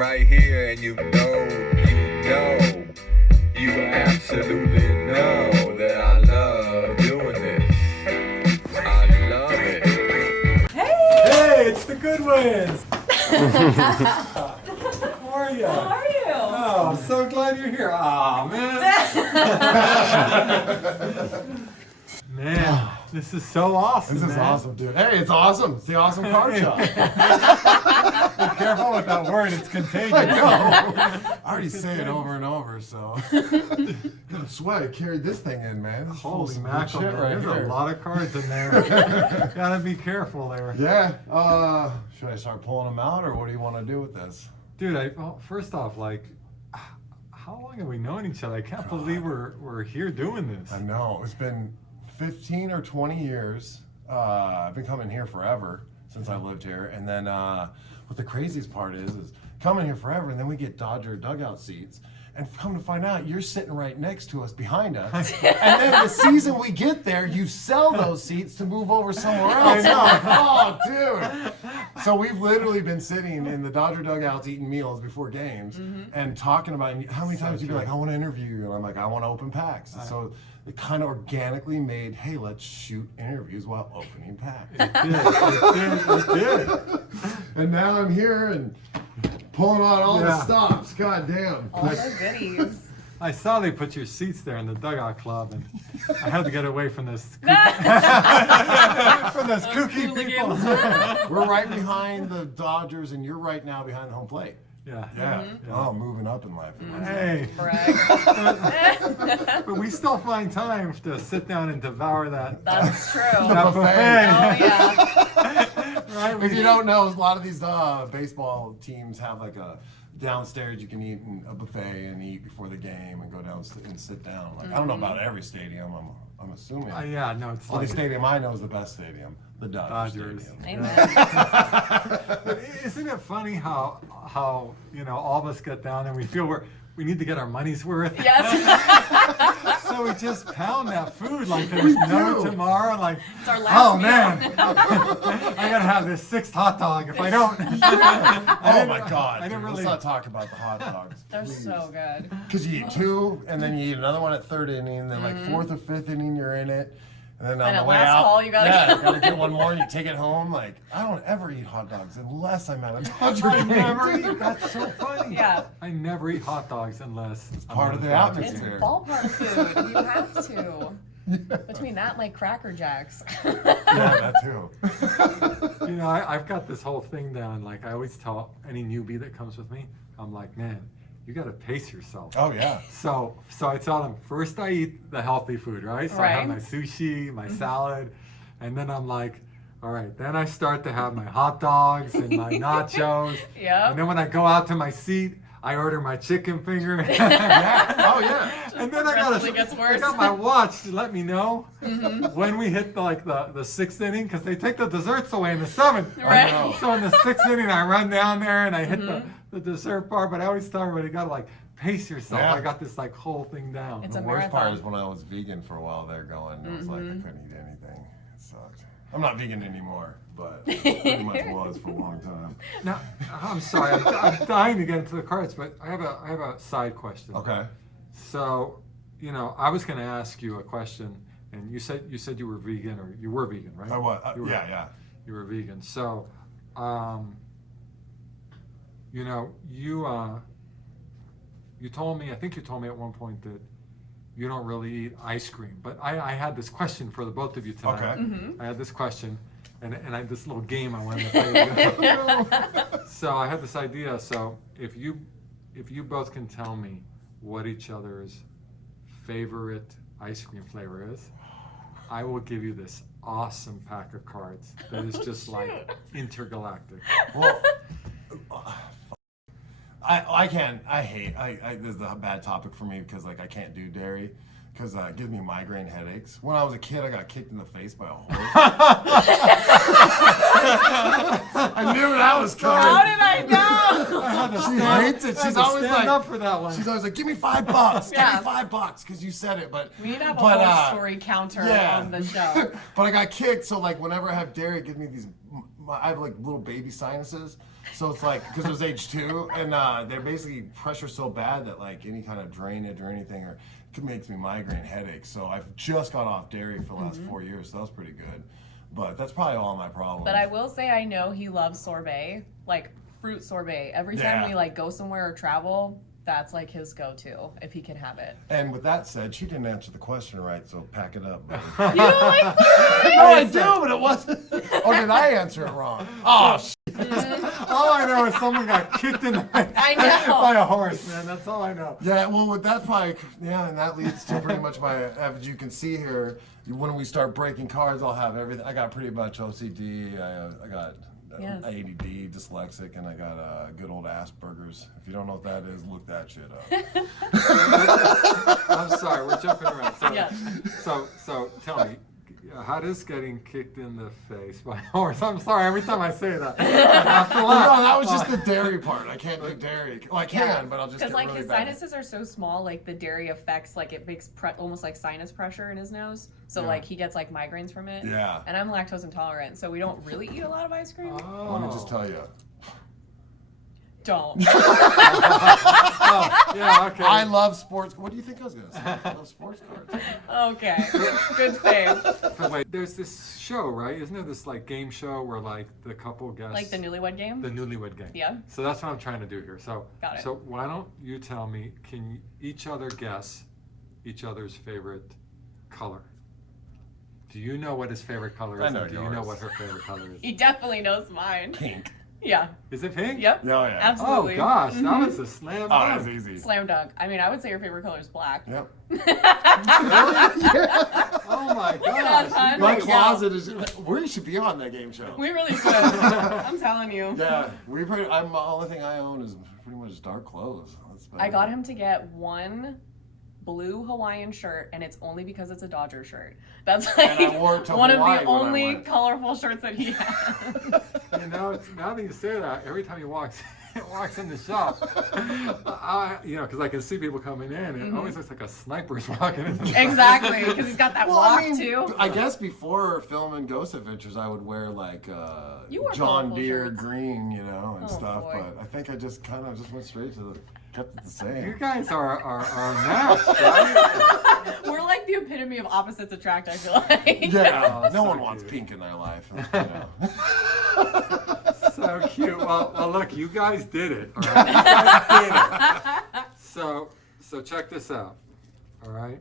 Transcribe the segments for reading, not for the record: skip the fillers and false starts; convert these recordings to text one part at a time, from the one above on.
right here, and you absolutely know that I love doing this. I love it. Hey, it's the Goodwins. How are you? How are you? Oh, I'm so glad you're here. Aw, man. Man, this is so awesome. This is awesome, dude. Hey, it's awesome. It's the awesome car shop. Be careful with that word. It's contagious. I know. I already say it over and over, so. That's why I carried this thing in, man. This Holy shit mackerel, man. right There's here. a lot of cards in there. Gotta be careful there. Yeah. Should I start pulling them out, or what do you want to do with this? Dude, first off, like, how long have we known each other? I can't believe we're here doing this. I know. It's been 15 or 20 years. I've been coming here forever since I lived here. And then what the craziest part is coming here forever, and then we get Dodger dugout seats. And come to find out, you're sitting right next to us, behind us. And then the season we get there, you sell those seats to move over somewhere else. Oh, dude. So we've literally been sitting in the Dodger dugouts eating meals before games and talking about how many times you'd be like, I want to interview you. And I'm like, I want to open packs. And so it kind of organically made, hey, let's shoot interviews while opening packs. It did. And now I'm here and pulling on all the stops. God damn. All the goodies. I saw they put your seats there in the dugout club, and I had to get away from this from those kooky people. We're right behind the Dodgers, and you're right now behind the home plate. Yeah. Yeah. Oh, moving up in life. Hey, Brag. but we still find time to sit down and devour that That's true. that buffet. Oh, yeah. Right? If you don't know, a lot of these baseball teams have like a downstairs you can eat in a buffet and eat before the game and go down and sit down. Like I don't know about every stadium. I'm assuming. Yeah, no, it's The like stadium I know is the best stadium, the Dodgers. Dodgers. Stadium. Amen. But isn't it funny how all of us get down and we feel we need to get our money's worth? Yes. So we just pound that food like there's no tomorrow. Like, It's our last meal. man, I gotta have this sixth hot dog if I don't. Oh my God! I didn't Dude, really. Let's not talk about the hot dogs. They're so good. Because you eat two, and then you eat another one at third inning, then like fourth or fifth inning you're in it, and then on And the at way last out, call, you gotta yeah, go. gotta get one more and you take it home. Like I don't ever eat hot dogs unless I'm at a Dodger I game. never eat. That's so funny. Yeah. I never eat hot dogs unless it's part of the It's atmosphere. ballpark food. You have to. Between that and like Cracker Jacks. Yeah, that too. You know, I've got this whole thing down. Like I always tell any newbie that comes with me, I'm like, man, you got to pace yourself. Oh yeah. So I tell them first I eat the healthy food, right? So I have my sushi, my salad, and then I'm like, all right, then I start to have my hot dogs and my nachos. Yep. And then when I go out to my seat, I order my chicken finger. Yeah. Oh yeah. Progressively And then gets I worse. got my watch to let me know when we hit the sixth inning, because they take the desserts away in the seventh. Right. know. So in the sixth inning, I run down there and I hit the dessert bar. But I always tell everybody, you gotta like pace yourself. Yeah. I got this like whole thing down. It's The a worst part marathon. is when I was vegan for a while there going, it was like I couldn't eat anything. It sucked. I'm not vegan anymore, but pretty much was for a long time. Now, I'm sorry, I'm dying to get into the cards, but I have a side question. Okay. So, you know, I was going to ask you a question, and you said you were vegan, or you were vegan, right? I was. You were- Yeah. You were vegan. So, you know, you told me, I think you told me at one point that you don't really eat ice cream, but I had this question for the both of you tonight. Okay. I had this question, and I had this little game I wanted to play with you. So I had this idea. So if you both can tell me what each other's favorite ice cream flavor is, I will give you this awesome pack of cards that is just like intergalactic. Well, I can't. I hate. This is a bad topic for me because like I can't do dairy because it gives me migraine headaches. When I was a kid, I got kicked in the face by a horse. I knew that was coming. How did I know? She hates it. She's always stand like, up for that one. she's always like, give me $5. Yeah. Give me $5 because you said it. But We need to have a but, whole story counter on the show. But I got kicked, so like whenever I have dairy, it gives me these. I have like little baby sinuses, So it's like, because it was age 2, and they're basically pressure so bad that like any kind of drainage or anything, or it makes me migraine headaches. So I've just got off dairy for the last 4 years, so that was pretty good. But that's probably all my problems. But I will say I know he loves sorbet, like fruit sorbet. Every time Yeah. we like go somewhere or travel, that's like his go-to if he can have it. And with that said, she didn't answer the question right, so pack it up, buddy. You don't like sorbet? No, I do, but it wasn't. Or did I answer it wrong? Oh, All I know is someone got kicked in the face I know. by a horse, man. That's all I know. yeah, well, with that's probably, yeah, and that leads to pretty much my, as you can see here, when we start breaking cards, I'll have everything. I got pretty much OCD, I got Yes. ADD, dyslexic, and I got good old Asperger's. If you don't know what that is, look that shit up. I'm sorry, we're jumping around. So, Yeah. so tell me, how does getting kicked in the face by a horse? I'm sorry, every time I say that, I have to No, laugh. that was just the dairy part. I can't do dairy. Well, I can, but I'll just Because get like really his bad. sinuses are so small, like the dairy affects, like it makes almost like sinus pressure in his nose. So Yeah. like he gets like migraines from it. Yeah. And I'm lactose intolerant, so we don't really eat a lot of ice cream. Oh. Let me just tell you. Don't. Oh, yeah, okay. I love sports. What do you think I was going to say? I love sports cards. Okay. Good save. But wait, there's this show, right? Isn't there this like game show where like the couple guess Like the newlywed game? the newlywed game? Yeah. So that's what I'm trying to do here. So Got it. So why don't you tell me? Can each other guess each other's favorite color? Do you know what his favorite color is? I know and do you know yours. what her favorite color is? He definitely knows mine. Pink. Yeah. Is it pink? Yep. Oh, yeah. Absolutely. Oh gosh, that was a slam Oh, dunk. that's easy. Slam dunk. I mean, I would say your favorite color is black. Yep. Oh my Yeah, gosh. hun. My Yeah. closet is. We should be on that game show. We really should. I'm telling you. Yeah, we pretty. The only thing I own is pretty much dark clothes. That's about I got it. him to get one blue Hawaiian shirt, and it's only because it's a Dodger shirt. That's like And I wore it to one Hawaii of the when I only went. colorful shirts that he has. You know, now that you say that, every time he walks in the shop, because I can see people coming in, and it always looks like a sniper's walking in the shop. Exactly, because he's got that Well, walk I mean, too. I guess before filming Ghost Adventures, I would wear like You wore John colorful Deere shirts. green, and Oh, stuff. boy. But I think I just kind of just went straight to kept it the same. You guys are a match, right? We're like the epitome of opposites attract, I feel like. Yeah, Oh, no so one wants cute. pink in their life. So cute. Well, look, you guys did it. All right? You guys did it. So check this out. All right.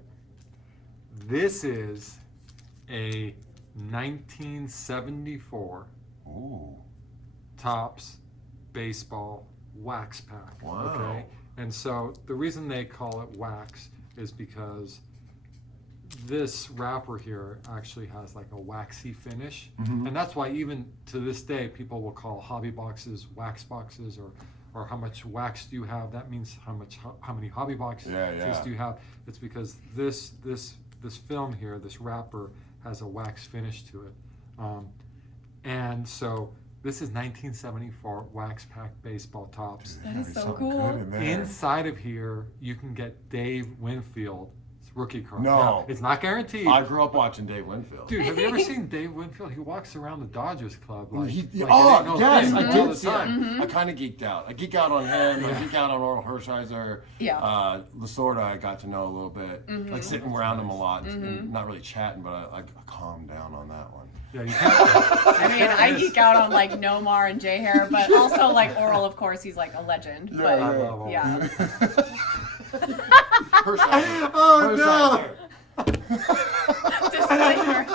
This is a 1974 Ooh, Topps baseball wax pack. Wow. Okay. And so the reason they call it wax is because this wrapper here actually has like a waxy finish, and that's why even to this day people will call hobby boxes wax boxes, or how much wax do you have? That means how many hobby boxes Yeah. do you have? It's because this film here, this wrapper, has a wax finish to it, and so this is 1974 wax pack baseball Topps. That is There's so something cool. good in there. Inside of here, you can get Dave Winfield's rookie card. No. Now, it's not guaranteed. I grew up watching Dave Winfield. Dude, have you ever seen Dave Winfield? He walks around the Dodgers club like, He, like it ain't oh, no yes, thing I all did the see time. it. I kind of geeked out. I geek out on him. I geek out on Oral Hershiser. Yeah. Lasorda, I got to know a little bit. Like sitting around him a lot, and not really chatting, but I calmed down on that one. Yeah, you can't. I mean, I geek out on like Nomar and J Hair, but also like Oral, of course, he's like a legend. Yeah, But I love all yeah. Hershiser. Oh, Hershiser. Disclaimer.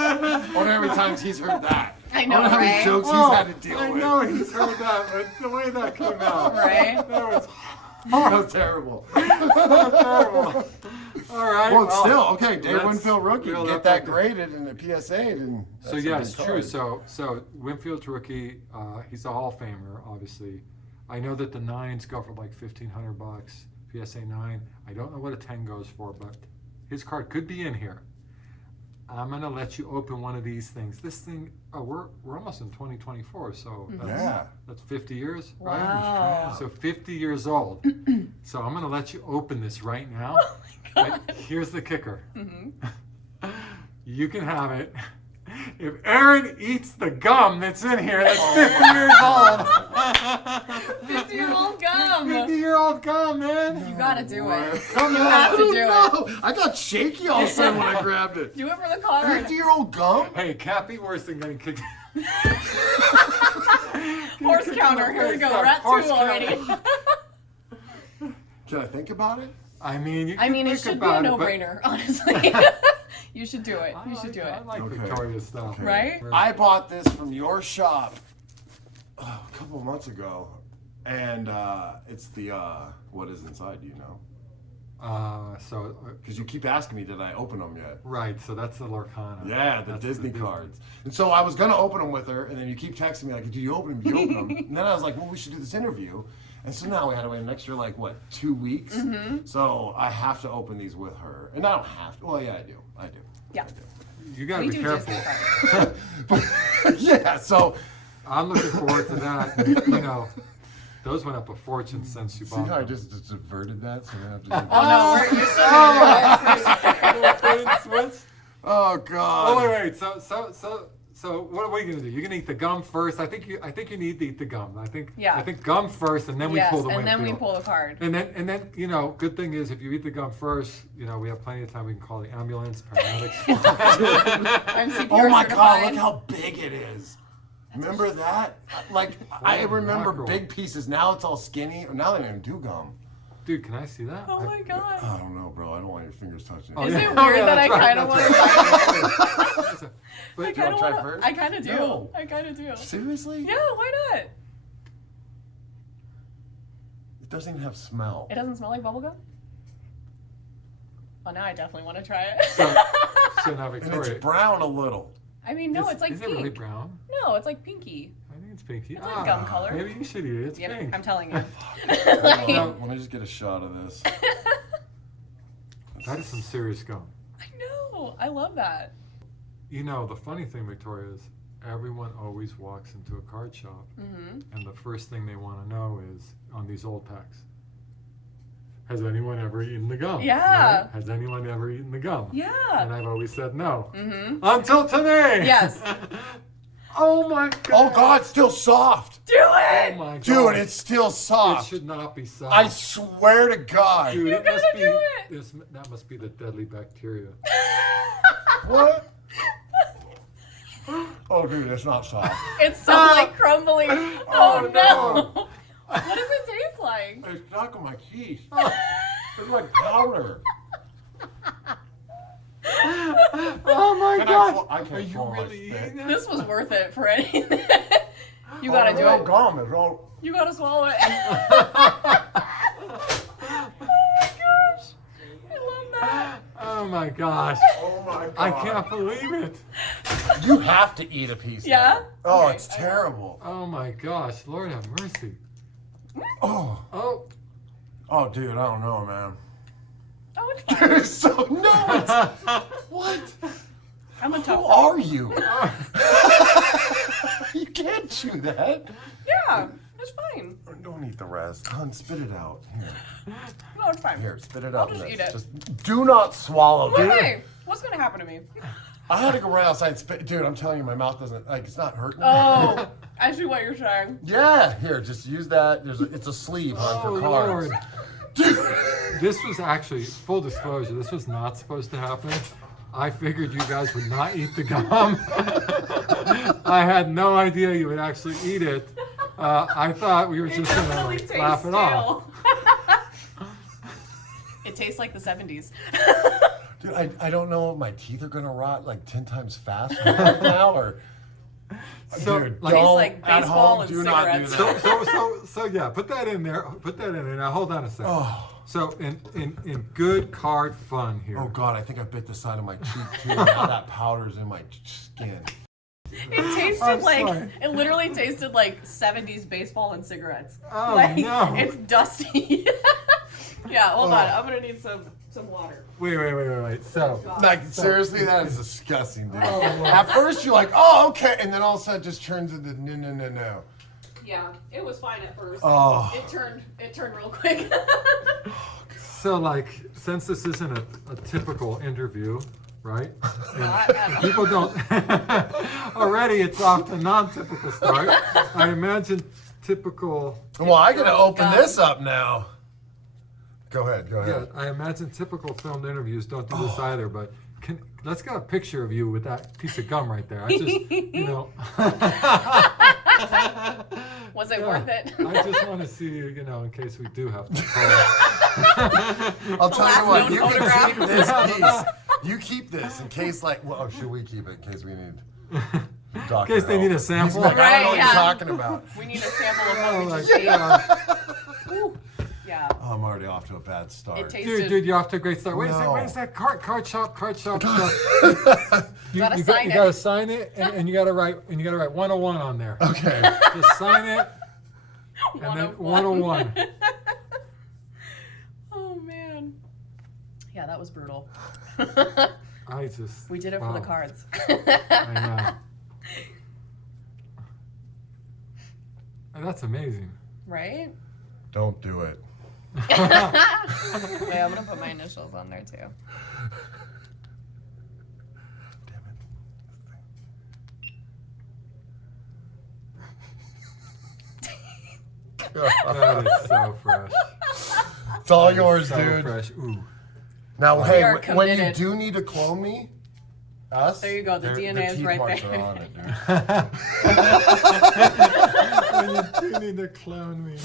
I wonder how many times he's heard that. I know, wonder how many right? jokes Oh, he's had to deal I with. know he's heard that, but the way that came out, Right? that was That was terrible. terrible. All right. Well, it's still okay. Dave let's Winfield rookie, reel get up that the- graded and the PSA'd, and So that's a yeah, big it's true. card. So Winfield's rookie, he's a Hall of Famer, obviously. I know that the 9s go for like $1,500, PSA 9. I don't know what a 10 goes for, but his card could be in here. I'm gonna let you open one of these things. This thing, we're almost in 2024, so Yeah. that's 50 years, right? Wow. So 50 years old. So I'm gonna let you open this right now. Oh my But God. here's the kicker. Mhm. You can have it If Aaron eats the gum that's in here, that's 50 years old. 50-year-old gum. 50-year-old gum, man. You gotta do it. Come You on. have to do it. No, I got shaky all of a sudden when I grabbed it. Do it for the card. 50-year-old gum? Hey, can't be worse than getting kicked. Horse counter. Here we go. We're at 2 Horse already. counter. Can I think about it? I mean, you can I mean, it think should be about a it, but no-brainer, honestly. You should do it. You should do it. I like Okay. Victoria's stuff. Okay. Right? I bought this from your shop a couple of months ago, and it's the what is inside? Do you know? Because you keep asking me, did I open them yet? Right, so that's the Lorcana. Yeah, the That's Disney cards. And so I was gonna open them with her, and then you keep texting me like, "Do you open them? Do you open them?" And then I was like, "Well, we should do this interview." And so now we had to wait an extra 2 weeks. So I have to open these with her, and I don't have to. Well, yeah, I do. Yeah. I do. You gotta We be do careful. Disney cards. Yeah. So I'm looking forward to that. You know, those went up a fortune since you see bought how I them. just diverted that, so I have to. Oh, no. You're still doing it. Switch. Oh God. Oh wait. So what are we gonna do? You're gonna eat the gum first. I think you need to eat the gum. I think gum first, and then we Yes, pull the and then we windshield. pull the card. And then good thing is if you eat the gum first, we have plenty of time. We can call the ambulance, paramedics. I'm CPR Oh my God! certified. Look how big it is. Remember that? I remember mackerel. big pieces. Now it's all skinny. Now they don't even do gum. Dude, can I see that? Oh my God. I don't know, bro. I don't want your fingers touching it. Oh, Is yeah. it Oh, weird yeah, that I that's right, kind of want that's to right. I But kind of try want first? I kind of do. No. I kind of do. Seriously? Yeah, why not? It doesn't even have smell. It doesn't smell like bubblegum? Oh, now I definitely want to try it. so now And Victoria. it's brown a little. I mean, no, it's like is pink. it really brown? No, it's like pinky. I think it's pinky. It's like gum color. Maybe you should eat it. It's Yep, pink. I'm telling you. Hold on, let me just get a shot of this. That is some serious gum. I know. I love that. The funny thing, Victoria, is everyone always walks into a card shop, Mm-hmm. and the first thing they want to know is on these old packs. Has anyone ever eaten the gum? Yeah. Right? Has anyone ever eaten the gum? Yeah. And I've always said no. Mm-hmm. Until today. Yes. Oh my God. Oh God, it's still soft. Do it! Oh my God. Dude, it's still It soft. should not be soft. I swear to God. Dude, it gotta must be. do it. That must be the deadly bacteria. What? Oh, dude, it's not soft. It's so like crumbly. Oh, no. What does it taste like? It's stuck on my teeth. It's like powder. Oh my Can I God. I can't Are you swallow my really spit. eating that? This was worth it for anything. You gotta it's do all it. gum. It's all. You gotta swallow it. Oh my gosh. I love that. Oh my gosh. Oh my God. I can't believe it. You have to eat a piece. Yeah? now. Oh, Okay, it's I will. terrible. Oh my gosh. Lord have mercy. Oh. Oh. Oh, dude, I don't know, man. Oh, it's fine. It's so no. It's, what? I'm a Who tough are you? You can't chew that. Yeah, it's fine. Don't eat the rest. Hun, spit it out. Here, No, it's fine. here, spit it I'll out. just in eat this. it. Just do not swallow, dude. Why? What's gonna happen to me? I had to go right outside and spit. Dude, I'm telling you, my mouth doesn't it's not hurting. Oh, I see what you're saying. Yeah, here, just use that. It's a sleeve, hun, Oh for cards. Lord. Dude. This was actually, full disclosure, this was not supposed to happen. I figured you guys would not eat the gum. I had no idea you would actually eat it. I thought we were It just going definitely to tastes laugh it off. stale. It tastes like the 70s. Dude, I don't know if my teeth are gonna rot like 10 times faster right now, or. So, Dude, like- don't Tastes like at baseball home, and do not do cigarettes. that. So yeah, put that in there. Put that in there. Now hold on a second. Oh. So in good card fun here. Oh God, I think I bit the side of my cheek too. Now that powder's in my skin. It tasted I'm like sorry. it literally tasted like 70s baseball and cigarettes. Oh, like, no. It's dusty. Yeah, hold on. I'm gonna need some water. Wait. So Like seriously, that is disgusting, dude. Oh, well. At first you're like, oh okay, and then all of a sudden it just turns into no. Yeah, it was fine at first. Oh. It turned real quick. like since this isn't a typical interview, right? Not at all. People don't. Already, it's off to a non-typical start. I imagine typical. Well, I gotta open Gum. this up now. Go ahead. Go Yeah, ahead. I imagine typical filmed interviews don't do this either. But let's get a picture of you with that piece of gum right there. I just, Was it yeah, worth it? I just want to see you, in case we do have to call. I'll tell last you what. known You can photograph. keep this piece. You keep this in case, well, should we keep it in case we need? In case they need a sample. He's like, I don't know what Right, you're yeah. talking about. We need a sample of what Oh we my just ate. God. Whew. Yeah. Oh, I'm already off to a bad start. It tasted. Dude, you're off to a great start. Wait a No. second, wait a second. Card shop. You Gotta sign it. gotta sign it, and you gotta write 101 on there. Okay. Just sign it, and then 101. Oh man. Yeah, that was brutal. I just. We did it for the wow. cards. I know. And that's amazing. Right? Don't do it. Wait, I'm gonna put my initials on there too. Damn it. That is so fresh. It's all That is yours, so dude. fresh. Ooh. Now, We hey, are when you committed. do need to clone me, us. There you go, the DNA is teeth right marks there. Are on it, dude. When you do need to clone me.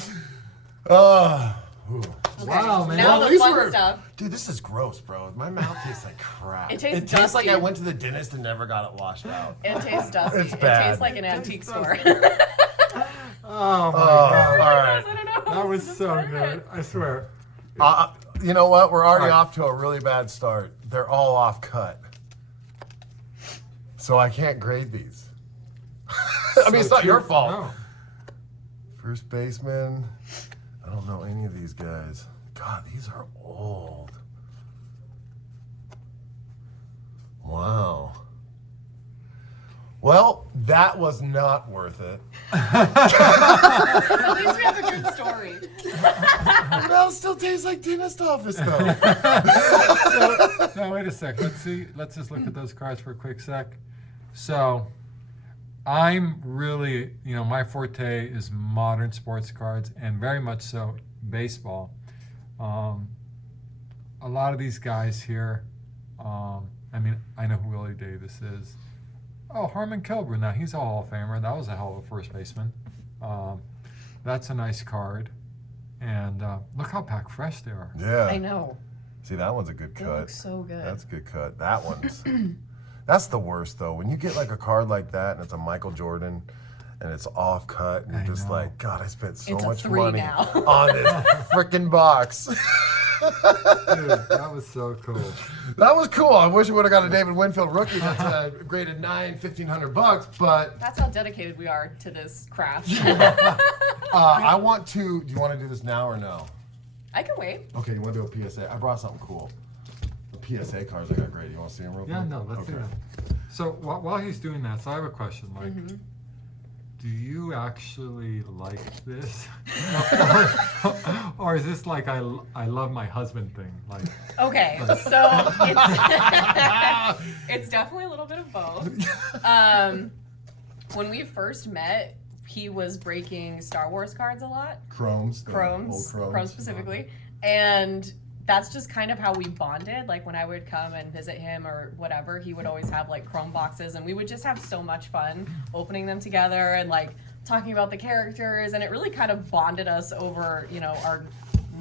Oh. Ooh. Wow, man. Now Well, the at least fun we're- stuff. Dude, this is gross, bro. My mouth tastes like crap. It tastes tastes like I dusty. went to the dentist and never got it washed out. It tastes dusty. It's It bad. tastes like an antique store. Oh my Oh, God. all right. I don't know how That was else to so describe good. it. I swear. You know what? We're already All right. off to a really bad start. They're all off cut. So I can't grade these. I mean, it's So not your true. fault. No. First baseman. I don't know any of these guys. God, these are old. Wow. Well, that was not worth it. At least we have a good story. Well, it still tastes like dentist office though. No, wait a sec. Let's see. Let's just look at those cards for a quick sec. So, I'm really, my forte is modern sports cards, and very much so baseball. A lot of these guys here, I know who Willie Davis is. Oh, Harmon Kilburn. Now, he's a Hall of Famer. That was a hell of a first baseman. That's a nice card. And look how packed fresh they are. Yeah. I know. See, that one's a good They cut. look so good. That's a good cut. That one's. That's the worst though. When you get like a card like that and it's a Michael Jordan and it's off cut and you're I just know. like, God, I spent so It's a much 3 money now. on this freaking box. Dude, that was so cool. That was cool. I wish I would have got a David Winfield rookie that's graded $1,500, but That's how dedicated we are to this craft. I want to. Do you want to do this now or no? I can wait. Okay, you want to do a PSA? I brought something cool. The PSA cards I got great. You want to see them real quick? Yeah, no, let's see that. So while he's doing that, so I have a question. Like, do you actually like this, or is this like I love my husband thing? Like, Okay, so it's definitely a little bit of both. When we first met, he was breaking Star Wars cards a lot. Chromes. the Chromes old Chromes specifically, and that's just kind of how we bonded. Like when I would come and visit him or whatever, he would always have like Chrome boxes, and we would just have so much fun opening them together and like talking about the characters, and it really kind of bonded us over our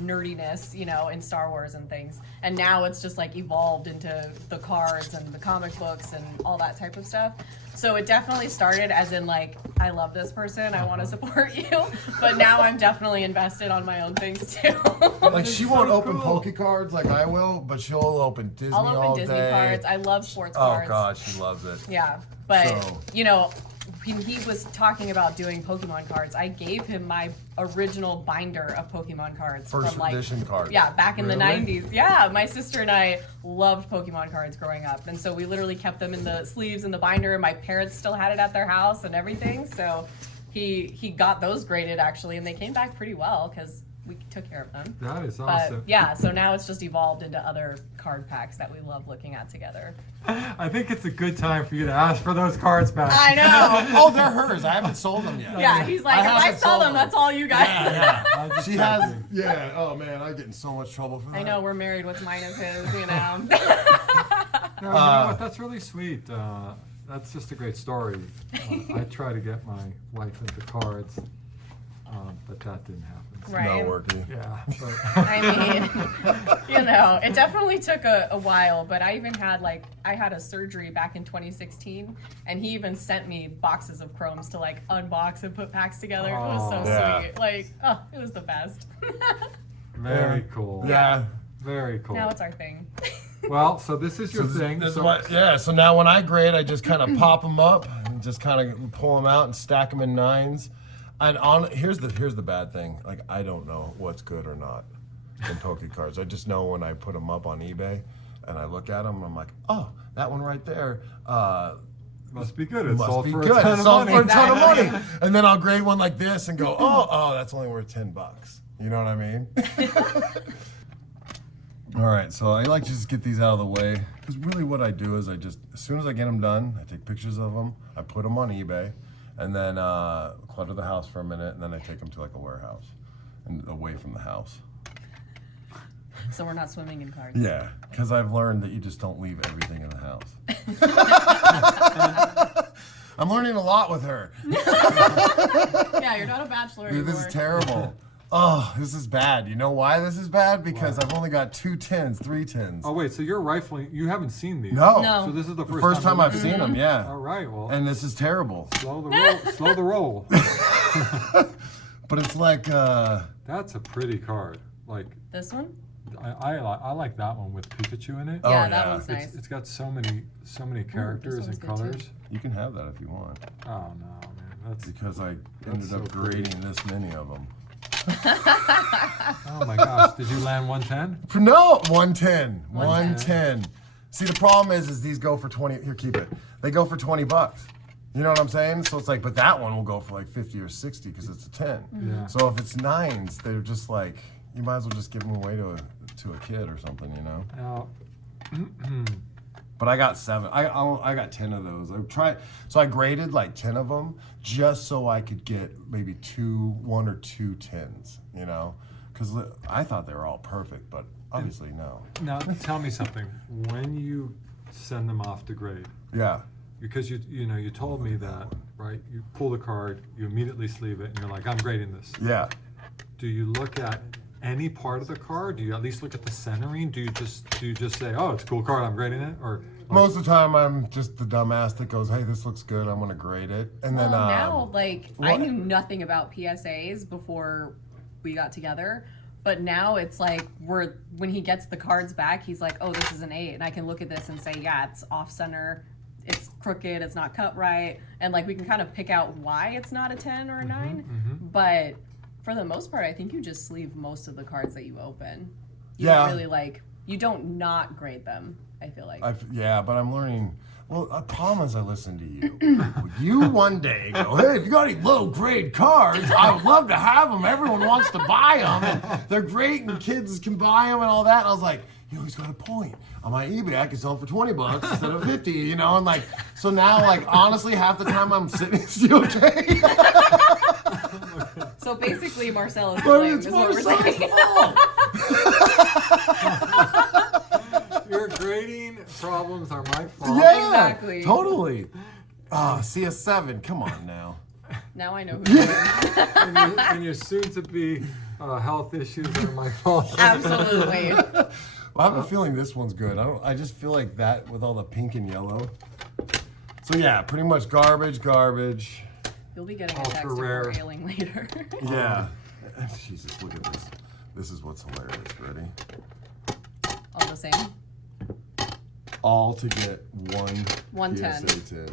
nerdiness in Star Wars and things. And now it's just like evolved into the cards and the comic books and all that type of stuff. So it definitely started as in like, I love this person, I want to support you, but now I'm definitely invested on my own things too. Like she won't so open cool. Poke cards like I will, but she'll open Disney I'll all open Disney day. cards. I love sports Oh cards. God, she loves it. Yeah, but So- when he was talking about doing Pokemon cards, I gave him my original binder of Pokemon cards First from like edition cards. yeah, back in the Really? 90s. Yeah, my sister and I loved Pokemon cards growing up, and so we literally kept them in the sleeves in the binder. My parents still had it at their house and everything, so he got those graded actually, and they came back pretty well because we took care of them. That is But awesome. yeah, so now it's just evolved into other card packs that we love looking at together. I think it's a good time for you to ask for those cards back. I know. Oh, they're hers. I haven't sold them yet. Yeah, he's like, I if I haven't sell sold them, them. that's all you guys. Yeah, I was just She has. checking. Yeah. Oh man, I get in so much trouble for that. I know, we're married, what's mine is his, you know. No, you know what? That's really sweet. That's just a great story. I try to get my wife into cards, but that didn't happen. So, Right. Not working. Yeah. But I mean, you know, it definitely took a while, but I even had I had a surgery back in 2016, and he even sent me boxes of chromes to like unbox and put packs together. It was so Oh. Yeah. sweet. Like, oh, it was the best. very cool. Yeah. Very cool. Now it's our thing. Well, so this is your thing. This is So- what, yeah, so now when I grade, I just kind of pop them up and just kind of pull them out and stack them in nines. And here's the bad thing. Like, I don't know what's good or not in Poke cards. I just know when I put them up on eBay and I look at them, I'm like, oh, that one right there Must be good. It's must sold be for good. a ton It's of sold money. for a ton of Exactly. money. And then I'll grade one like this and go, oh, that's only worth $10. You know what I mean? All right, so I like to just get these out of the way because really what I do is as soon as I get them done, I take pictures of them, I put them on eBay, and then clutter the house for a minute, and then I take them to like a warehouse and away from the house. So we're not swimming in cards. Yeah, because I've learned that you just don't leave everything in the house. I'm learning a lot with her. Yeah, you're not a bachelor Dude, anymore. this is terrible. Oh, this is bad. You know why this is bad? Because I've only got 2 tins, 3 tins. Oh wait, so you're rifling? You haven't seen these? No. No. So this is the The first, first time I've you've seen them, yeah. All right. Well, And this is terrible. slow the roll. Slow the roll. But it's like, That's a pretty card. Like This one? I like that one with Pikachu in it. Oh, Yeah, that yeah. one's nice. It's got so many characters one's and good, too. colors. you can have that if you want. Oh no, man, that's Because I ended so up pretty. grading this many of them. oh my gosh. Did you land 110? No, 110. 110. 110. See, the problem is these go for 20. Here, keep it. They go for $20. You know what I'm saying? So it's like, but that one will go for like 50 or 60 because it's a 10. Yeah. So if it's nines, they're just like, you might as well just give them away to a kid or something, you know? Now, But I got 7. I got 10 of those. So I graded like 10 of them just so I could get maybe 1 or 2 10s, you know? Because I thought they were all perfect, but obviously no. now tell me something. When you send them off to grade, Yeah. because you told me that, right? You pull the card, you immediately sleeve it, and you're like, I'm grading this. Yeah. Do you look at any part of the card? Do you at least look at the centering? Do you just say, oh, it's a cool card, I'm grading it? Or like, Most of the time, I'm just the dumbass that goes, "Hey, this looks good. I'm gonna grade it." And then Well, now, I what- knew nothing about PSAs before we got together, but now it's like when he gets the cards back, he's like, "Oh, this is an 8," and I can look at this and say, "Yeah, it's off center, it's crooked, it's not cut right," and like we can kind of pick out why it's not a 10 or a 9. But for the most part, I think you just sleeve most of the cards that you open. You Yeah. don't really you don't not grade them. I feel like. But I'm learning. Well, the problem is I listen to you. You one day go, "Hey, if you got any low grade cards, I would love to have them. Everyone wants to buy them. And they're great, and kids can buy them and all that." And I was like, "You always got a point. On my eBay, I can sell them for $20 instead of 50. You know?" And like, so now, like, honestly, half the time I'm sitting, is he okay? So basically, Marcel is to But blame, it's is what we're Marcel's saying. fault. your grading problems are my fault. Yeah, Exactly. totally. See a 7. Come on now. Now I know who it is. And your soon-to-be health issues are my fault. Absolutely. Well, I have a feeling this one's good. I just feel like that with all the pink and yellow. So yeah, pretty much garbage. You'll be getting a Ultra text of rare. her ailing later. Yeah. Jesus, look at this. This is what's hilarious. Ready? All the same. All to get one 110. PSA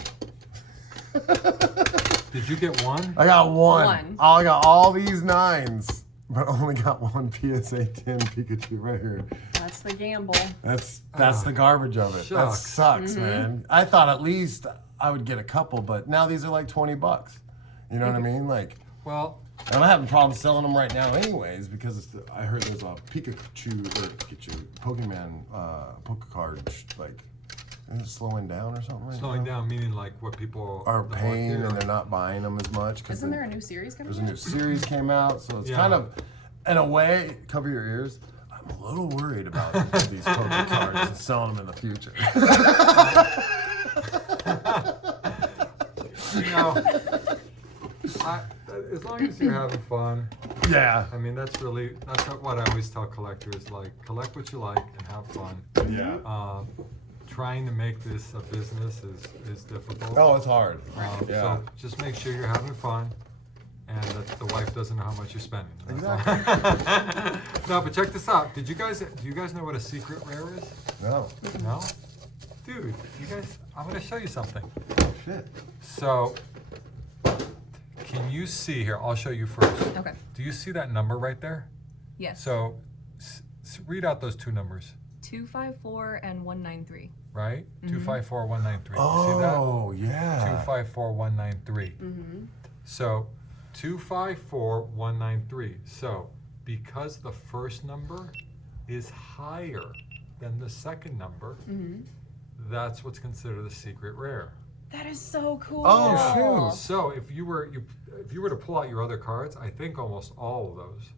10. Did you get one? I got one. One. I got all these 9s, but only got one PSA 10 Pikachu right here. That's the gamble. That's the garbage of it. That Shucks. sucks, man. I thought at least I would get a couple, but now these are like $20. You know what I mean? Like, Well, I'm having problems selling them right now, anyways, because I heard there's a Pokemon Pokecard like is it slowing down or something. Right Slowing now? down meaning like what people Are the paying market and or- they're not buying them as much. Isn't there a new series coming There's a out? new series came out, so it's Yeah. kind of, in a way, cover your ears. I'm a little worried about these Pokemon cards and selling them in the future. You know, as long as you're having fun, Yeah. I mean, that's what I always tell collectors, like, collect what you like and have fun. Yeah. Trying to make this a business is difficult. Oh, it's hard. Yeah. So just make sure you're having fun and that the wife doesn't know how much you're spending. That's all. Exactly. No, but check this out. Do you guys know what a secret rare is? No. No? Dude, I'm gonna show you something. Oh, shit. So, can you see here? I'll show you first. Okay. Do you see that number right there? Yes. So, read out those two numbers, 254 and 193. right? 254193. You see that? Oh, yeah. 254193. So, 254193. So, because the first number is higher than the second number, that's what's considered a secret rare. That is so cool. Oh, Yeah. shoot. So if you were to pull out your other cards, I think almost all of those,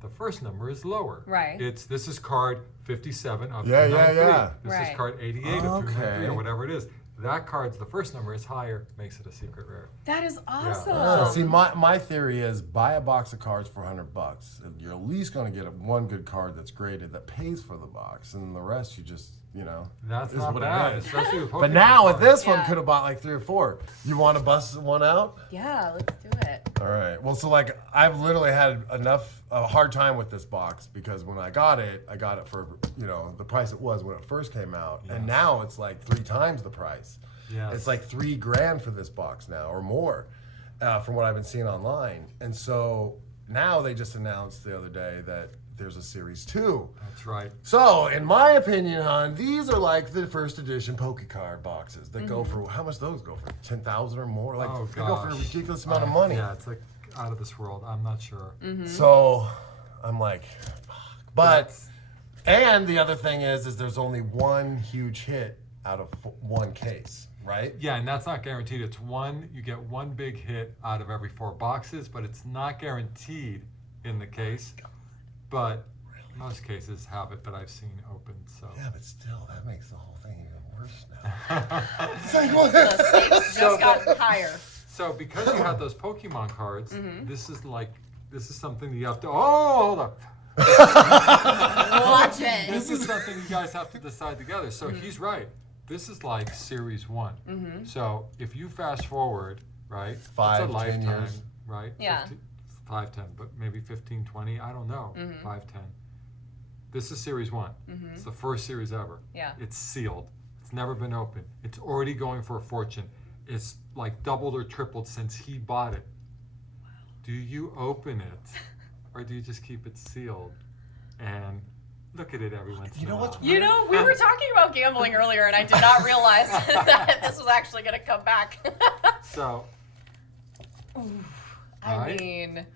the first number is lower. Right. This is card 57 of Yeah, 293. yeah. This Right. is card 88 of 293 or Okay. whatever it is. That card's the first number is higher, makes it a secret rare. That is awesome. Yeah. See, my theory is buy a box of cards for $100. And you're at least going to get one good card that's graded that pays for the box, and the rest you just, That's is not what it bad, is. especially with But Pokemon now with cards. this one, Yeah. could have bought like 3 or 4. You want to bust one out? Yeah, let's do it. All right. Well, so like I've literally had a hard time with this box because when I got it for the price it was when it first came out, and now it's like 3 times the price. Yes. It's like $3,000 for this box now or more, from what I've been seeing online. And so now they just announced the other day that there's a Series 2. That's right. So, in my opinion, hon, these are like the first edition Pokecard boxes that go for, how much those go for? 10,000 or more? Like, Oh, they go for a gosh. ridiculous amount of money. Yeah, it's like out of this world. I'm not sure. So, I'm like, fuck. But, That's- and the other thing is there's only one huge hit out of one case, right? Yeah, and that's not guaranteed. You get one big hit out of every 4 boxes, but it's not guaranteed in the case. But most cases have it, but I've seen open, so. Yeah, but still, that makes the whole thing even worse now. It's like, The stakes just got higher. So because you have those Pokemon cards, this is something you have to, hold up. Watch it. This is something you guys have to decide together. So he's right. This is like Series 1. So if you fast forward, right? 5, it's a 10 lifetime, years. right? Yeah. 5, 10, but maybe 15, 20, I don't know. 5, 10. This is Series 1. It's the first series ever. Yeah. It's sealed. It's never been opened. It's already going for a fortune. It's like doubled or tripled since he bought it. Do you open it or do you just keep it sealed and look at it every once in a while? We were talking about gambling earlier, and I did not realize that this was actually going to come back. So, I Right? mean,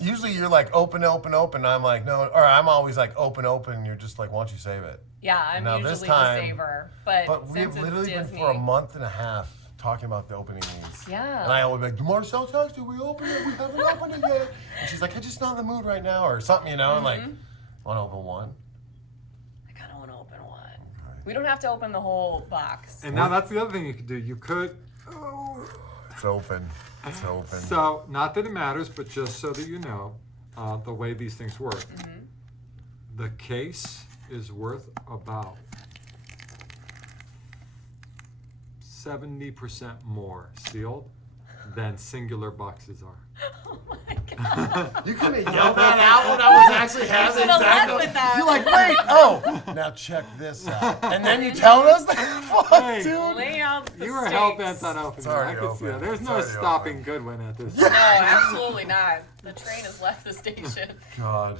Usually you're like open. I'm like, no, or I'm always like open. And you're just like, why don't you save it? yeah, I'm Now usually this the time- saver, but But we've since it's literally been Disney, for a month and a half talking about the opening these. Yeah. And I always be like, Marcel texted, we opened it, we haven't opened it yet. And she's like, I'm just not in the mood right now, or something, and like, want to open one? I kind of want to open one. We don't have to open the whole box. and now that's the other thing you could do. You could, It's open. It's open. so not that it matters, but just so that you know, the way these things work. The case is worth about 70% more sealed than singular boxes are. Oh my god. You couldn't have yelled that out when I was actually having should've led exactly. with that. You're like, wait, oh, now check this out. And then you tell us that? Fuck, Hey. dude. Lay out the You were stakes. hell bent on opening It's it. I already could see open. that. There's It's no already stopping open. Goodwin at this. No, absolutely not. The train has left the station. God.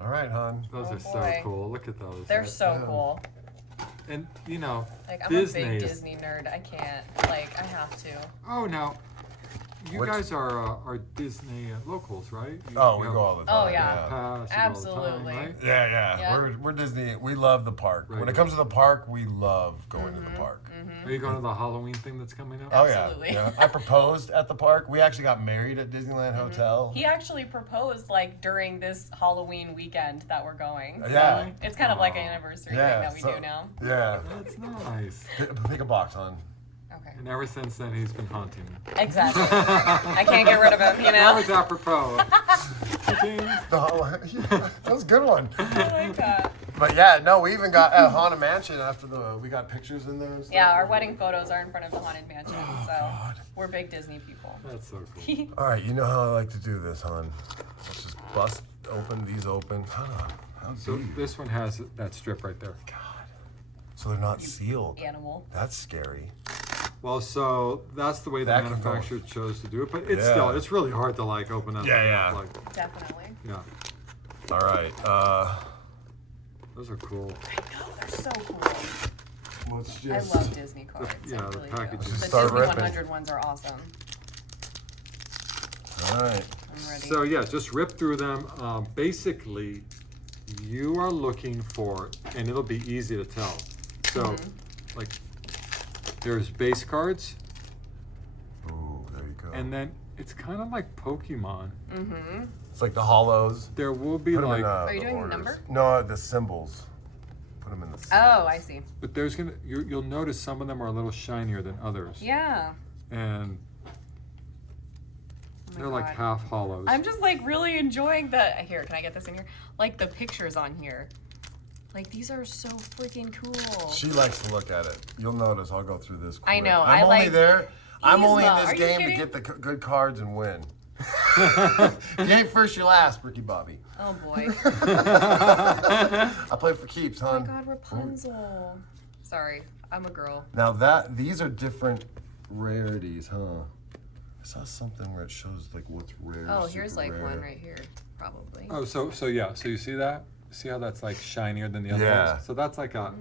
All right, hon. Those Oh, are so boy. cool. Look at those. They're Right? so cool. And you know, Like, I'm Disney a big is- Disney nerd. I can't. Like, I have to. Oh, now, You guys are Disney locals, right? You, Oh, we you go all the time. Oh, yeah. have pass, you go all the Absolutely. time, right? Yeah. Yeah. We're Disney. We love the park. Right, When it right. comes to the park, we love going to the park. Are you going to the Halloween thing that's coming up? Oh Absolutely. yeah. I proposed at the park. We actually got married at Disneyland Hotel. He actually proposed like during this Halloween weekend that we're going. So Yeah. it's kind of like an anniversary thing that we do now. Yeah. That's nice. Pick a box, hon. Okay. And ever since then, he's been haunting me. Exactly. I can't get rid of him, you That know? was apropos. Ding. That was a good one. I like that. But yeah, no, we even got at Haunted Mansion after we got pictures in there and stuff. Yeah, our wedding photos are in front of the Haunted Mansion, so God. we're big Disney people. That's so cool. All right, you know how I like to do this, hon. Let's just bust open these open. Hold on. How So do you? this one has that strip right there. God. So they're not sealed. Animal. That's scary. Well, so that's the way the That can go- manufacturer chose to do it, but it's Yeah. still, it's really hard to like open up. Yeah. Like, Definitely. yeah. All right. Those are cool. I know, they're so cool. Let's I just. love Disney cards. yeah, I the really packaging. do. Just The start Disney ripping. 100 ones are awesome. All right. I'm ready. So yeah, just rip through them. Basically, you are looking for, and it'll be easy to tell. So, like, there's base cards, Ooh, there you go. and then it's kind of like Pokemon. It's like the hollows. There will be Put 'em like, in, Are you the doing orders. number? No, the symbols. Put them in the symbols. Oh, I see. but there's gonna, you'll notice some of them are a little shinier than others, Yeah. and Oh my they're like God. half hollows. I'm just like really enjoying the. Here, can I get this in here? Like the pictures on here. Like these are so freaking cool. She likes to look at it. You'll notice I'll go through this. I quick. know, I'm I only like- there. I'm only in Yzma, this are you game to kidding? get the good cards and win. If you ain't first, you're last, Ricky Bobby. Oh boy. I play for keeps, Oh hon. my God, Rapunzel. Sorry, I'm a girl. Now these are different rarities, huh? I saw something where it shows like what's rare. Oh, here's super like rare. one right here, probably. Oh, so yeah, so you see that? See how that's like shinier than the other Yeah. ones? So that's like a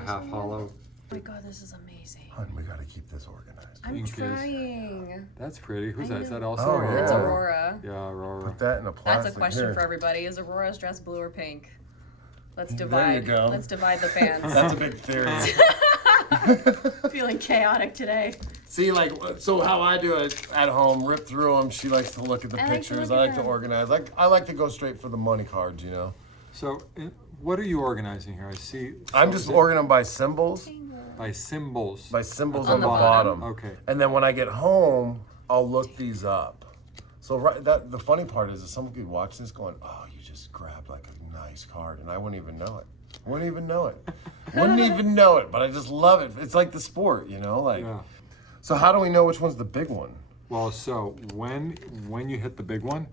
half hollow. Oh my God, this is amazing. Hun, we gotta keep this organized. I'm Pink is- trying. That's pretty. Who's that? Is that Oh, also Aurora? Yeah. It's Aurora. Yeah, Aurora. Put that in a plastic. That's a question here. for everybody. Is Aurora's dress blue or pink? Let's There you divide. go. Let's divide the fans. That's a big theory. Feeling chaotic today. See, like, so how I do it at home, rip through them. She likes to look at the I like to pictures. look I at like to them. organize. I like to go straight for the money cards, you know. So, what are you organizing here? I see. I'm so just is it organizing them by symbols, by symbols. by symbols On on the the bottom. bottom. Okay. And then when I get home, I'll look these up. So the funny part is that someone could watch this going, "Oh, you just grabbed like a nice card," and I wouldn't even know it. Wouldn't even know it. Wouldn't even know it. But I just love it. It's like the sport, you know. Like, Yeah. so how do we know which one's the big one? Well, so when you hit the big one,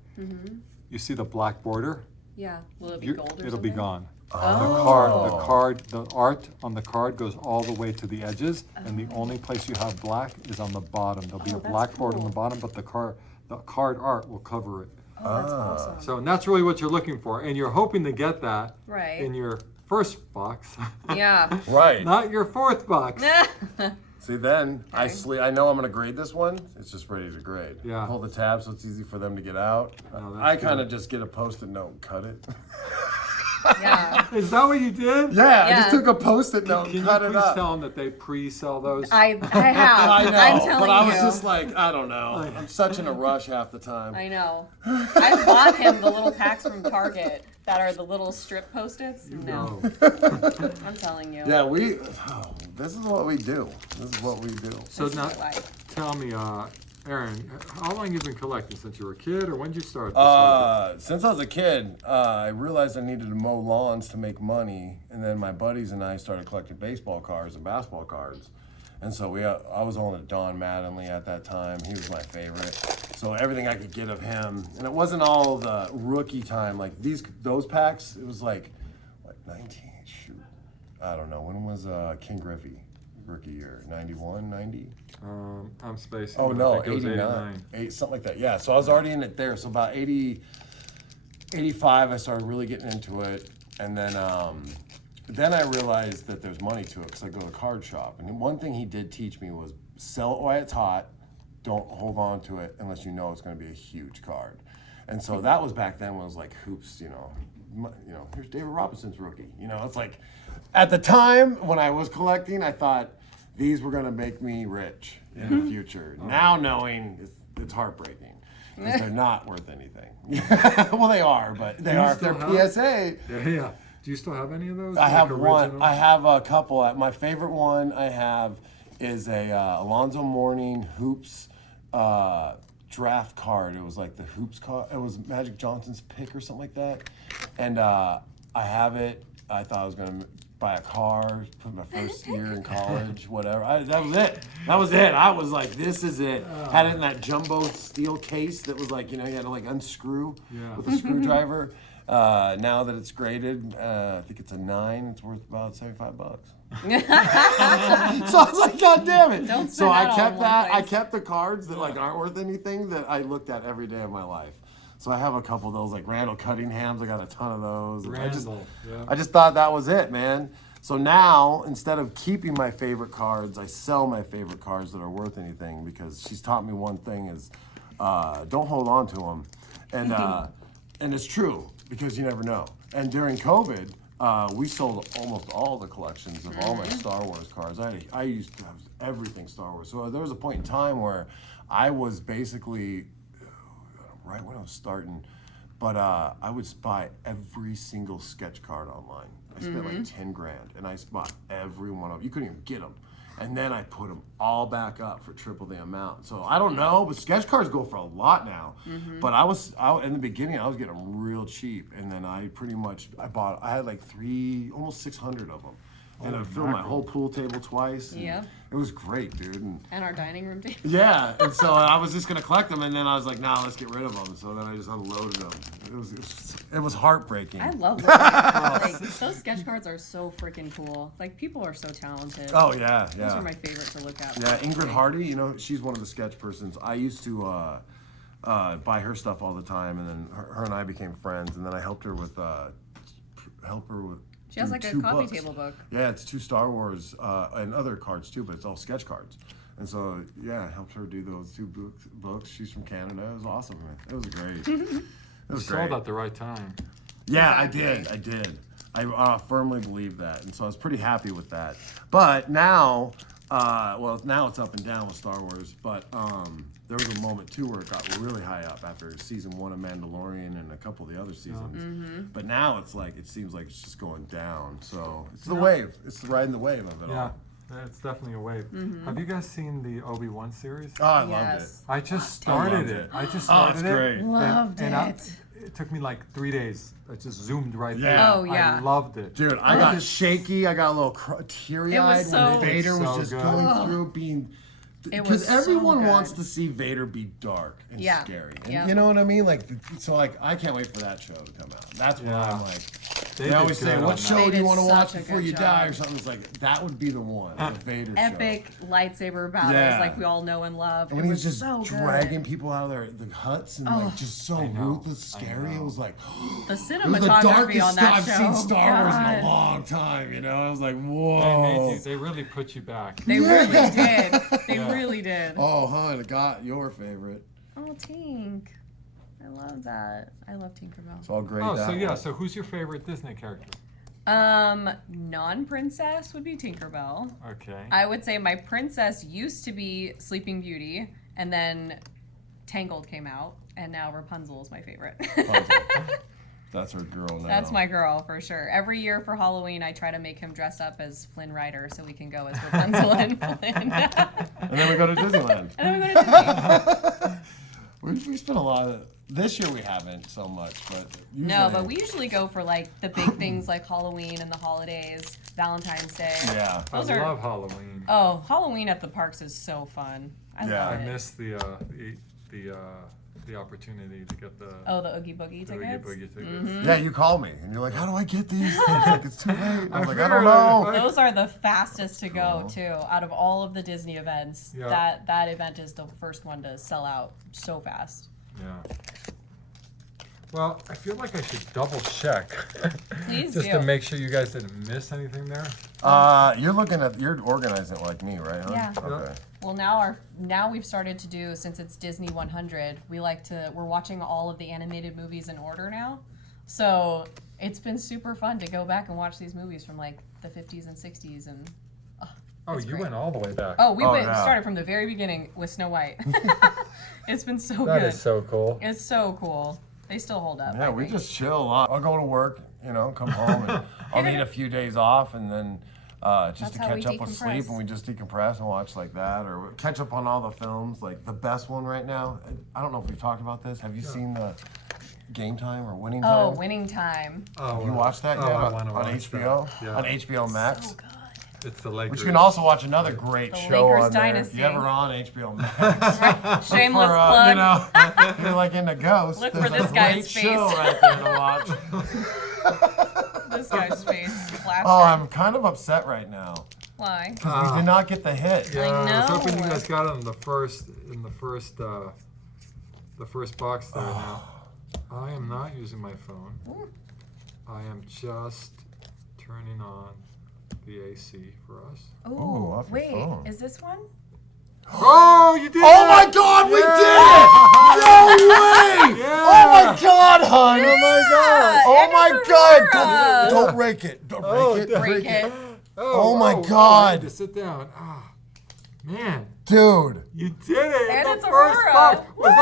you see the black border. Yeah. Will it be you- gold or it'll be something? gone. Oh. The art on the card goes all the way to the edges, and the only place you have black is on the bottom. There'll be Oh, a that's black board on the cool. bottom, but the card art will cover it. Oh, that's awesome. So, and that's really what you're looking for, and you're hoping to get that Right. in your first box, Yeah. Right. not your fourth box. See, then I Okay. I know I'm gonna grade this one. It's just ready to grade. Yeah. Pull the tab so it's easy for them to get out. Oh, that's I kind of good. just get a post-it note and cut it. Yeah. Is that what you did? Yeah, I just Yeah. took a post-it note Can and you cut it please up. tell them that they pre-sell those? I have. I know, I'm telling but I was you. just like, I don't know. I'm such in a rush half the time. I know. I bought him the little packs from Target that are the little strip Post-its. No, I'm telling you. Yeah, this is what we do. This is what we do. So This is now, my life. tell me, Aaron, how long you been collecting? Since you were a kid, or when did you start? This hobby? Since I was a kid, I realized I needed to mow lawns to make money, and then my buddies and I started collecting baseball cards and basketball cards. And so I was on to Don Mattingly at that time. He was my favorite. So everything I could get of him, and it wasn't all the rookie time. Like those packs, it was like, what, 19? Shoot, I don't know. When was King Griffey rookie year? 91, 90? I'm spacing. Oh but I no, think it was 89, something like that. Yeah, so I was already in it there. So about 80, 85, I started really getting into it, and then I realized that there's money to it because I go to the card shop. And one thing he did teach me was sell it while it's hot, don't hold on to it unless you know it's going to be a huge card. And so that was back then when it was like hoops, here's David Robinson's rookie. It's like at the time when I was collecting, I thought these were going to make me rich in the future. Now knowing it's heartbreaking. Because they're not worth anything. Well, they are, but they are if they're PSA. Yeah. Do you still have any of those? I have one. original? I have a couple. My favorite one I have is a Alonzo Mourning Hoops draft card. It was like the Hoops card. It was Magic Johnson's pick or something like that. And I have it. I thought I was going to buy a car, put my first year in college, whatever. That was it. That was it. I was like, this is it. Had it in that jumbo steel case that was like, you had to like unscrew with a screwdriver. Now that it's graded, I think it's a 9. It's worth about $75. So I was like, God damn it! Don't spend So I that all kept in one that. I place. kept the cards that like aren't worth anything that I looked at every day of my life. So I have a couple of those, like Randall Cunningham's. I got a ton of those. Randall, I just thought that was it, man. So now, instead of keeping my favorite cards, I sell my favorite cards that are worth anything because she's taught me one thing is don't hold on to them. And it's true because you never know. And during COVID, we sold almost all the collections of all my Star Wars cards. I used to have everything Star Wars. So there was a point in time where I was basically, right when I was starting, but I would buy every single sketch card online. I spent like 10 grand and I bought every one of them. You couldn't even get them. And then I put them all back up for triple the amount. So I don't know, but sketch cards go for a lot now. But in the beginning, I was getting them real cheap. And then I had like almost 600 of them. And I filled my whole pool table twice. Yeah. It was great, dude. And our dining room table. Yeah, and so I was just gonna collect them, and then I was like, nah, let's get rid of them. So then I just unloaded them. It was heartbreaking. I love looking at like those sketch cards are so freaking cool. Like people are so talented. Oh yeah, Those yeah. are my favorite to look at. Yeah, Ingrid Hardy, she's one of the sketch persons. I used to buy her stuff all the time, and then her and I became friends, and then I helped her with She has do like a 2 coffee books. table book. Yeah, it's 2 Star Wars and other cards too, but it's all sketch cards. And so yeah, I helped her do those 2 books. She's from Canada. It was awesome, man. It was great. It You was great. sold at the right time. Yeah, Exactly. I did. I firmly believe that, and so I was pretty happy with that. But now, now it's up and down with Star Wars. But there was a moment too where it got really high up after season 1 of Mandalorian and a couple of the other seasons. But now it seems like it's just going down. So it's the wave. It's riding the wave of it Yeah, all. it's definitely a wave. Have you guys seen the Obi-Wan series? Oh, I loved it. Yes. I just I loved started it. it. I just Oh, started it's it. great. Loved and it. It took me like 3 days. I just zoomed right Yeah. there. Oh, yeah. I loved it. Dude, I got shaky. I got a little teary-eyed so- when Vader It's was so just good. going through being. It Because was so everyone good. wants to see Vader be dark and Yeah. scary. And Yeah. you know what I mean? Like, so like, I can't wait for that show to come out. That's what Yeah. I'm like. They They did always say, good "What on show that. do They you did want to watch such a before good you die?" job. or something. It's like that would be the one, the Vader show. Epic lightsaber battles Yeah. like we all know and love. And It when he was was just so dragging people out of the huts and like just so I know. ruthless, I scary. It know. was like good. The it was the cinematography darkest on stuff that I've show. seen Star Wars in God. a long time. I was like, They whoa. made you. They really put you back. They really did. They Yeah. really did. Oh, hon, I got your favorite. Oh, Tink. I love that. I love Tinkerbell. It's all great. Oh, that so yeah. one. So who's your favorite Disney character? Non-princess would be Tinkerbell. Okay. I would say my princess used to be Sleeping Beauty, and then Tangled came out, and now Rapunzel is my favorite. That's her girl now. That's my girl for sure. Every year for Halloween, I try to make him dress up as Flynn Rider so we can go as Rapunzel and Flynn. And then we go to Disneyland. And then we go to Disney. We spent a lot of. This year we haven't so much, but usually, No, but we usually go for like the big things like Halloween and the holidays, Valentine's Day. Yeah. I those are- love Halloween. Oh, Halloween at the parks is so fun. I Yeah. love I it. miss the opportunity to get the Oh, the Oogie Boogie the tickets? Oogie Boogie tickets. Yeah, you call me and you're like, "How do I get these?" I was like, "It's too late." I was like, "I figured don't know." Those are the fastest to go Cool. too. Out of all of the Disney events, Yeah. that event is the first one to sell out so fast. Yeah. Well, I feel like I should double check Please just do. to make sure you guys didn't miss anything there. You're organizing it like me, right? Huh? Yeah. Okay. Well, now we've started to do, since it's Disney 100, we're watching all of the animated movies in order now. So it's been super fun to go back and watch these movies from like the 50s and 60s and. Oh, it's you great. went all the way back. Oh, we yeah. started from the very beginning with Snow White. It's been so That good. is so cool. It's so cool. They still hold up. Yeah, I we think. just chill a lot. I'll go to work, come home, and I'll need a few days off, and then just to That's how we catch up with sleep, decompress. and we just decompress and watch like that, or catch up on all the films. Like the best one right now, I don't know if we've talked about this. Have you seen the Game Time or Winning Time? Oh, Winning Time. Oh, You watched that yet I on wanna watch HBO? that. Yeah. On HBO Max? So good. It's the Lakers. Which you can also watch another great The show Lakers on there. Dynasty. If you ever on HBO Max. Shameless For, plug. you're like into Ghosts. Look for There's this a guy's great face. show right there to watch. This guy's face flashed. Oh, I'm kind of upset right now Why? because we did not get the hit. Yeah, I was hoping you know. guys got it in the first box there. Now, I am not using my phone. Ooh. I am just turning on the AC for us. Ooh, Ooh, off your wait, phone. is this one? Oh, you did! Oh my God, we did it! No way! Yeah. Oh my God, hon! Yeah, Oh and my it's God! Aurora. Don't break it! Don't break it! Break it. Oh my I God. need to sit down. Ah, man, Dude! you did it! And in it's the first Aurora. box. Was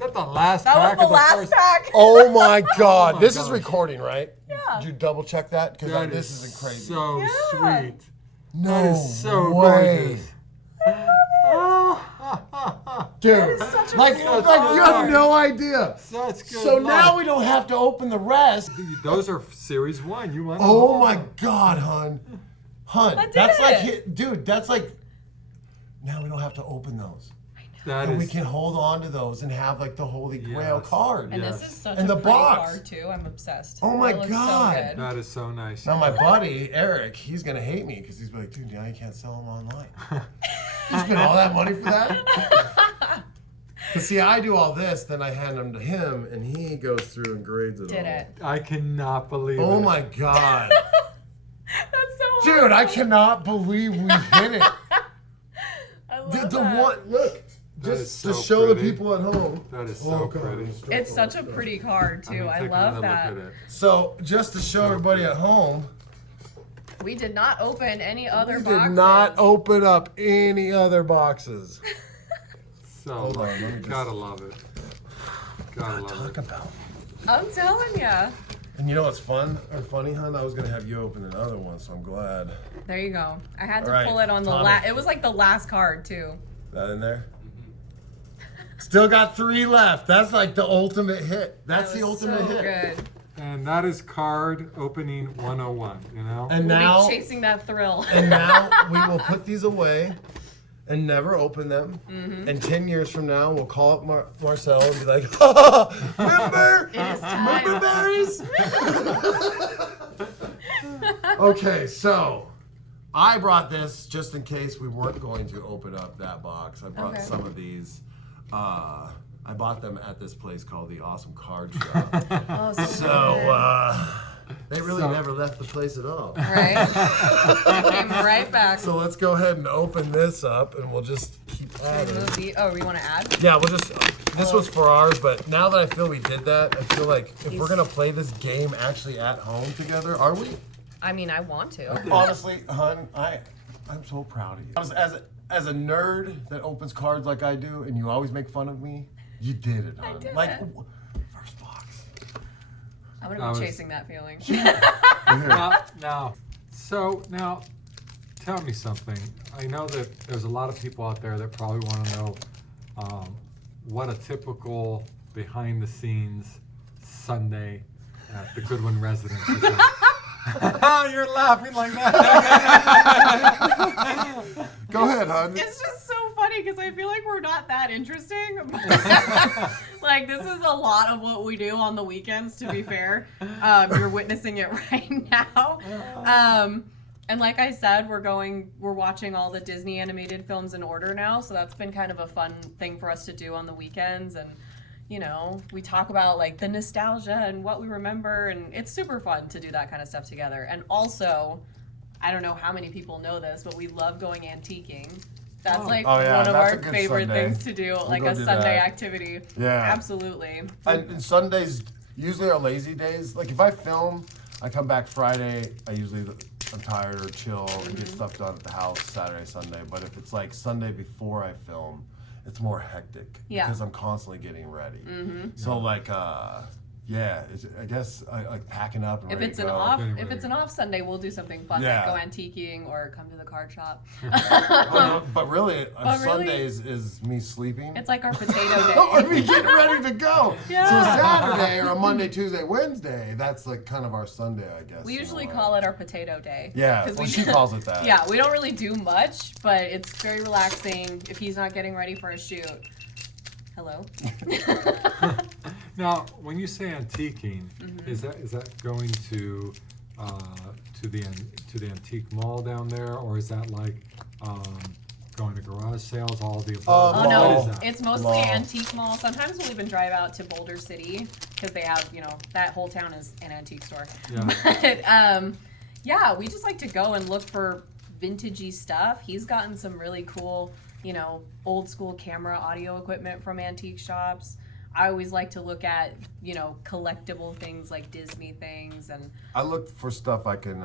that the last That pack was of the last first? pack. Oh my God! my This is gosh. recording, right? Yeah. Did you double check that? Because That this is isn't crazy. so Yeah. sweet. No That is so way. gorgeous. Dude, such a like cool you have no idea. Such good So now luck. we don't have to open the rest. Those are series 1. You won. Oh my God, hun. I did That's like, it. dude, that's like, now we don't have to open those. That And we is can hold on to those and have like the Holy Grail Yes. card. And Yes. this is such And a the pretty box. card too. I'm obsessed. Oh my It looks so God. good. that is so nice. Now my buddy, Eric, he's going to hate me because he's like, dude, now you can't sell them online. You spent all that money for that? Because see, I do all this, then I hand them to him, and he goes through and grades it Did all. it. I cannot believe it. Oh my God. That's so Dude, I awesome. cannot believe we hit it. I love The that. one, look, That is just so to show the pretty. people at home. That is Oh, so God, pretty. it's It's such a pretty card I'm too. gonna I take love another that. Look at it. So, just to show everybody at home, We did not open any other we boxes. did not open up any other boxes. So Hold on, lucky. let me just- Gotta love it. Gotta love Talk it. about. I'm telling ya. And you know what's fun or funny, hun? I was gonna have you open another one, so I'm glad. There you go. I had to All right, pull it on the Tommy. last. It was like the last card too. That in there? Still got 3 left. That's like the ultimate hit. That's That the was ultimate so hit. good. And that is card opening 101, you know? And We'll now, be chasing that thrill. and now we will put these away and never open them. Mm-hmm. And 10 years from now, we'll call up Marcel and be like, remember? It is time. Remember berries? Okay, so I brought this just in case we weren't going to open up that box. I brought Okay. some of these. I bought them at this place called the Awesome Card Shop. Oh, So they really So- never left the place at all. right. Came right back. So let's go ahead and open this up, and we'll just keep adding. Oh, we want to add? Yeah, we'll just. This was for ours, but now that I feel we did that, I feel like if we're gonna play this game actually at home together, are we? I mean, I want to. Honestly, hun, I'm so proud of you. As a nerd that opens cards like I do, and you always make fun of me, you did it, hun. did Like it. first box. I'm I gonna was- be chasing that feeling. Now, tell me something. I know that there's a lot of people out there that probably want to know what a typical behind-the-scenes Sunday at the Goodwin residence is like. You're laughing like that. Go ahead, hun. It's just so funny because I feel like we're not that interesting. Like, this is a lot of what we do on the weekends, to be fair. You're witnessing it right now. And like I said, we're watching all the Disney animated films in order now, so that's been kind of a fun thing for us to do on the weekends. And you know, we talk about like the nostalgia and what we remember, and it's super fun to do that kind of stuff together. And also, I don't know how many people know this, but we love going antiquing. That's like Oh, yeah, one of that's a our good favorite Sunday. things to do, We'll like go a do Sunday that. activity. Yeah. Absolutely. And Sundays usually are lazy days. Like if I film, I come back Friday. I'm tired or chill and get stuff done at the house Saturday, Sunday. But if it's like Sunday before I film, it's more hectic Yeah. because I'm constantly getting ready. So like, I guess I like packing up and If ready it's to an go. off, Getting if it's an off Sunday, we'll do something fun, Yeah. like go antiquing or come to the card shop. But really, But really- Sundays is me sleeping. It's like our potato Or day. me getting ready to go. Yeah. So Saturday or a Monday, Tuesday, Wednesday, that's like kind of our Sunday, I guess. We in a usually way. call it our potato day. Yeah, 'Cause well, she calls it that. Yeah, we don't really do much, but it's very relaxing if he's not getting ready for a shoot. Hello? Now, when you say antiquing, Mm-hmm. is that going to the antique mall down there, or is that like going to garage sales, all of the above? Oh What no, is that? it's mostly Wow. antique mall. Sometimes we'll even drive out to Boulder City because they have, that whole town is an antique store. Yeah. But yeah, we just like to go and look for vintagey stuff. He's gotten some really cool, old school camera audio equipment from antique shops. I always like to look at, collectible things like Disney things, and I look for stuff I can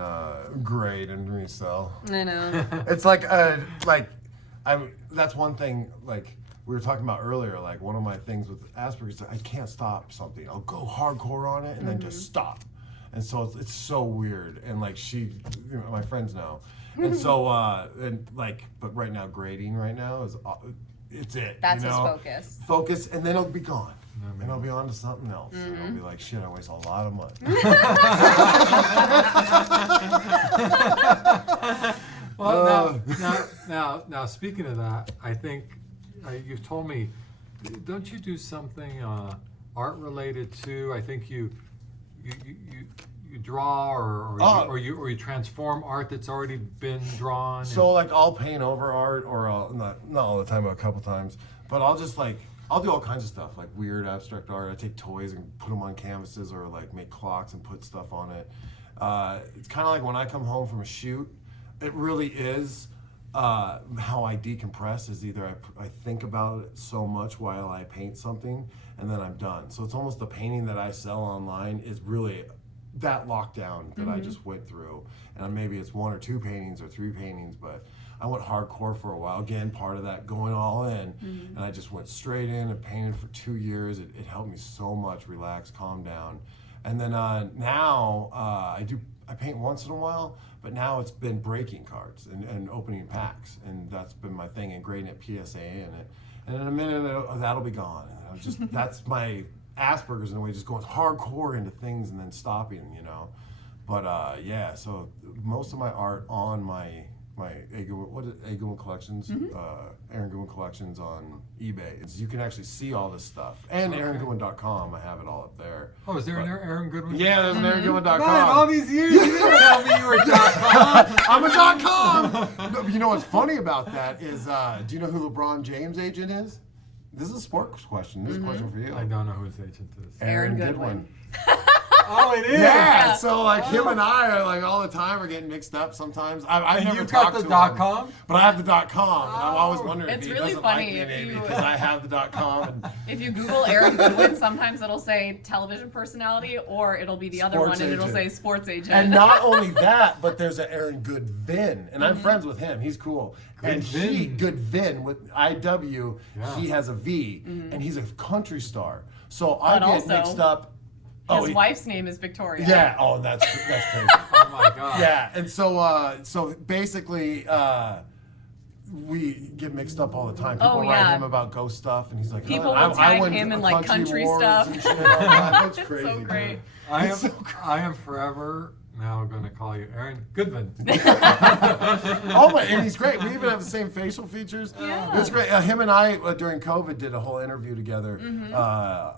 grade and resell. I know. It's that's one thing, like we were talking about earlier, like one of my things with Asperger's, I can't stop something. I'll go hardcore on it and then just stop. And so it's so weird. And like my friends know. And so, but right now grading right now is, it's it. That's his focus. Focus, and then it'll be gone. And I'll be on to something else. And I'll be like, shit, I waste a lot of money. Well, now, speaking of that, I think you've told me, don't you do something art related too? I think you draw or you transform art that's already been drawn. So like I'll paint over art, or not all the time, but a couple times. But I'll just I'll do all kinds of stuff, like weird abstract art. I take toys and put them on canvases, or like make clocks and put stuff on it. It's kind of like when I come home from a shoot, it really is how I decompress is either I think about it so much while I paint something, and then I'm done. So it's almost the painting that I sell online is really that lockdown that I just went through. And maybe it's 1 or 2 paintings or 3 paintings, but I went hardcore for a while. Again, part of that going all in. And I just went straight in and painted for 2 years. It helped me so much relax, calm down. And then now I paint once in a while, but now it's been breaking cards and opening packs. And that's been my thing, and grading at PSA in it. And in a minute, that'll be gone. And that's my Asperger's in a way, just going hardcore into things and then stopping, But so most of my art on my Goodwin collections, Aaron Goodwin collections on eBay. You can actually see all this stuff. And AaronGoodwin.com, I have it all up there. Oh, is there an Aaron Goodwin? Yeah, there's an AaronGoodwin.com. Man, all these years you didn't tell me you were .com. I'm a .com. No, you know what's funny about that is, do you know who LeBron James' agent is? This is a sports question. This is a question for you. I don't know who his agent is. Aaron Goodwin. Oh, it is. Yeah, so like him and I are like all the time are getting mixed up sometimes. I've And never you've got talked the to him, .com? but I have the .com, and I'm always wondering It's if he really doesn't funny like me if maybe you- because I have the .com. And If you Google Aaron Goodwin, sometimes it'll say television personality, or it'll be the other Sports one and it'll agent. say sports agent. And not only that, but there's an Aaron Goodwin, and I'm friends with him. He's cool. And he, Goodwin with IW, Yeah. he has a V, and he's a country star. So I But get also, mixed up. His wife's name is Victoria. Yeah. Oh, that's crazy. Oh my God. Yeah, and so basically, we get mixed up all the time. People Oh, write yeah. him about ghost stuff, and he's like, People "Oh, will tag win him in, like, country awards stuff." and shit like that." That's It's crazy. so great. dude. I am forever now going to call you Aaron Goodwin. Oh my, and he's great. We even have the same facial features. Yeah. It's great. Him and I during COVID did a whole interview together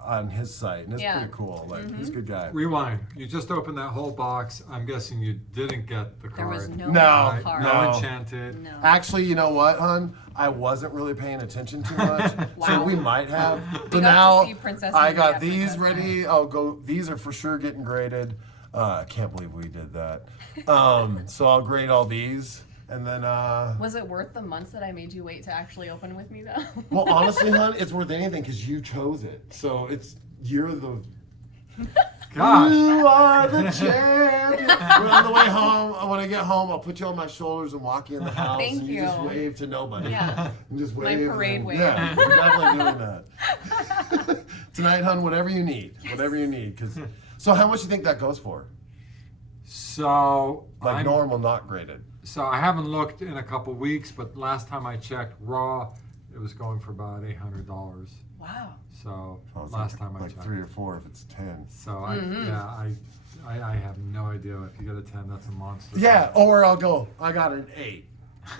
on his site, and it's Yeah. pretty cool. Like he's a good guy. Rewind. You just opened that whole box. I'm guessing you didn't get the There card. was no, No. Right? card. No No. Enchanted. No. Actually, you know what, hon? I wasn't really paying attention too much, so Wow. we might have. got But to now see Princess I Leia got at these Princess ready. I'll go. These are for sure getting graded. I can't believe we did that. So I'll grade all these, and then Was it worth the months that I made you wait to actually open with me though? well, honestly, hon, it's worth anything because you chose it. So you're the Gosh. You are the champion. We're on the way home. When I get home, I'll put you on my shoulders and walk you in the house. Thank and you just you. wave to nobody. Yeah. And just My wave. parade and, wave. Yeah, we're definitely doing that. Tonight, hon, whatever you need. Yes. Whatever you need. So how much do you think that goes for? So Like normal, not graded. So I haven't looked in a couple weeks, but last time I checked raw, it was going for about $800. Wow. So Oh, it's last time I like checked. 3 or 4 if it's 10. So I have no idea if you get a 10, that's a monster. Yeah, or I'll go, I got an 8.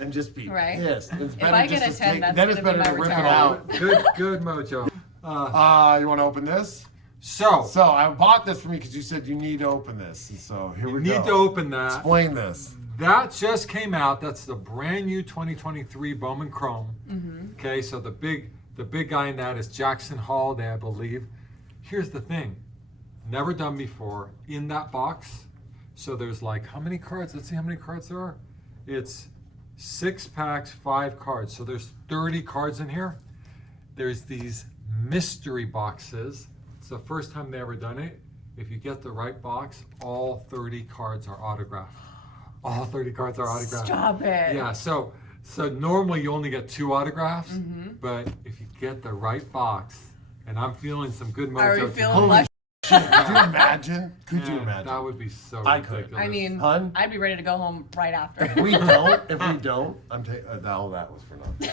And just be Right. pissed. It's If better I just get a to 10, take- that's then it's gonna be better my to rip it return. out. Good mojo. You want to open this? So So I bought this from you because you said you need to open this. And so here you we go. need to open that. Explain this. That just came out. That's the brand new 2023 Bowman Chrome. Okay, so the big guy in that is Jackson Holiday, I believe. Here's the thing, never done before in that box. So there's like how many cards? Let's see how many cards there are. It's 6 packs, 5 cards. So there's 30 cards in here. There's these mystery boxes. It's the first time they ever done it. If you get the right box, all 30 cards are autographed. All 30 cards are autographed. Stop it. Yeah, so normally you only get 2 autographs, but if you get the right box, and I'm feeling some good mojo. Are you tonight. feeling lucky? Could you imagine? Could you Man, imagine? That would be so I could. ridiculous. I mean, Hun? I'd be ready to go home right after. If we don't, I'm taking. All that was for nothing.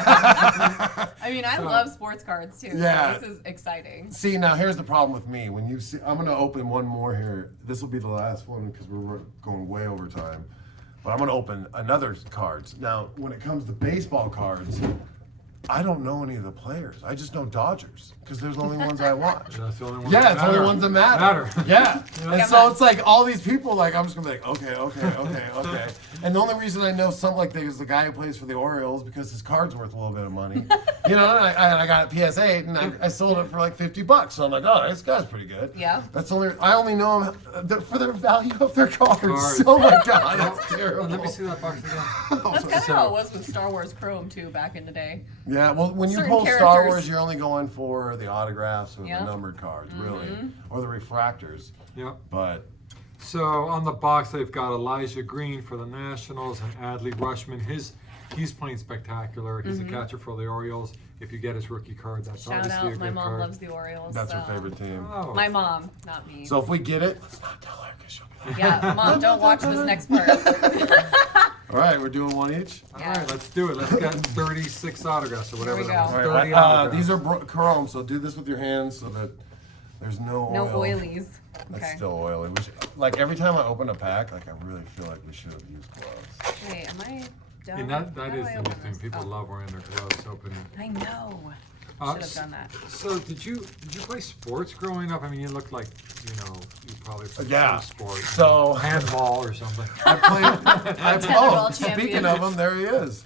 I mean, I So- love sports cards too. Yeah. So this is exciting. See, now here's the problem with me. When you see, I'm gonna open one more here. This will be the last one because we're going way over time. But I'm gonna open another cards. Now, when it comes to baseball cards, I don't know any of the players. I just know Dodgers because there's the only ones I watch. That's the only one. Yeah, that it's the only matter. ones that matter. Yeah. And Yeah, so man. it's like all these people, like, I'm just gonna be like, okay. And the only reason I know something like that is the guy who plays for the Orioles because his card's worth a little bit of money. You know, and I got a PS8 and I sold it for like $50. So I'm like, oh, this guy's pretty good. Yeah. I only know him for the value of their cards. Cards. Oh my God, that's terrible. Let me see that box again. That's kind of So- how it was with Star Wars Chrome too back in the day. Yeah, well, when you Certain pull Star characters. Wars, you're only going for the autographs or Yeah. the numbered cards, really, or the refractors. Yep. But So on the box they've got Elijah Green for the Nationals and Adley Rushman. He's playing spectacular. He's a catcher for the Orioles. If you get his rookie card, that's Shout obviously a out, good my mom card. loves the Orioles. that's so. her favorite team. Oh. My mom, not me. So if we get it, let's not tell her because she'll be like, Yeah, mom, don't watch this next part. all right, we're doing one each. All right, let's do it. Let's get 36 autographs or whatever. Here we that go. was. All right, 30 these autographs. are chrome, so do this with your hands so that there's no No oil. oilies. That's Okay. still oily. Like every time I open a pack, like I really feel like we should have used gloves. Wait, am I done? And that How do is I the open thing. this? People Oh, love wearing their gloves opening. I know. Uh, Should have done that. So did you play sports growing up? I mean, you look like you probably played Yeah. some sport. So- handball or something. I played. Tennis Speaking champion. of them, there he is.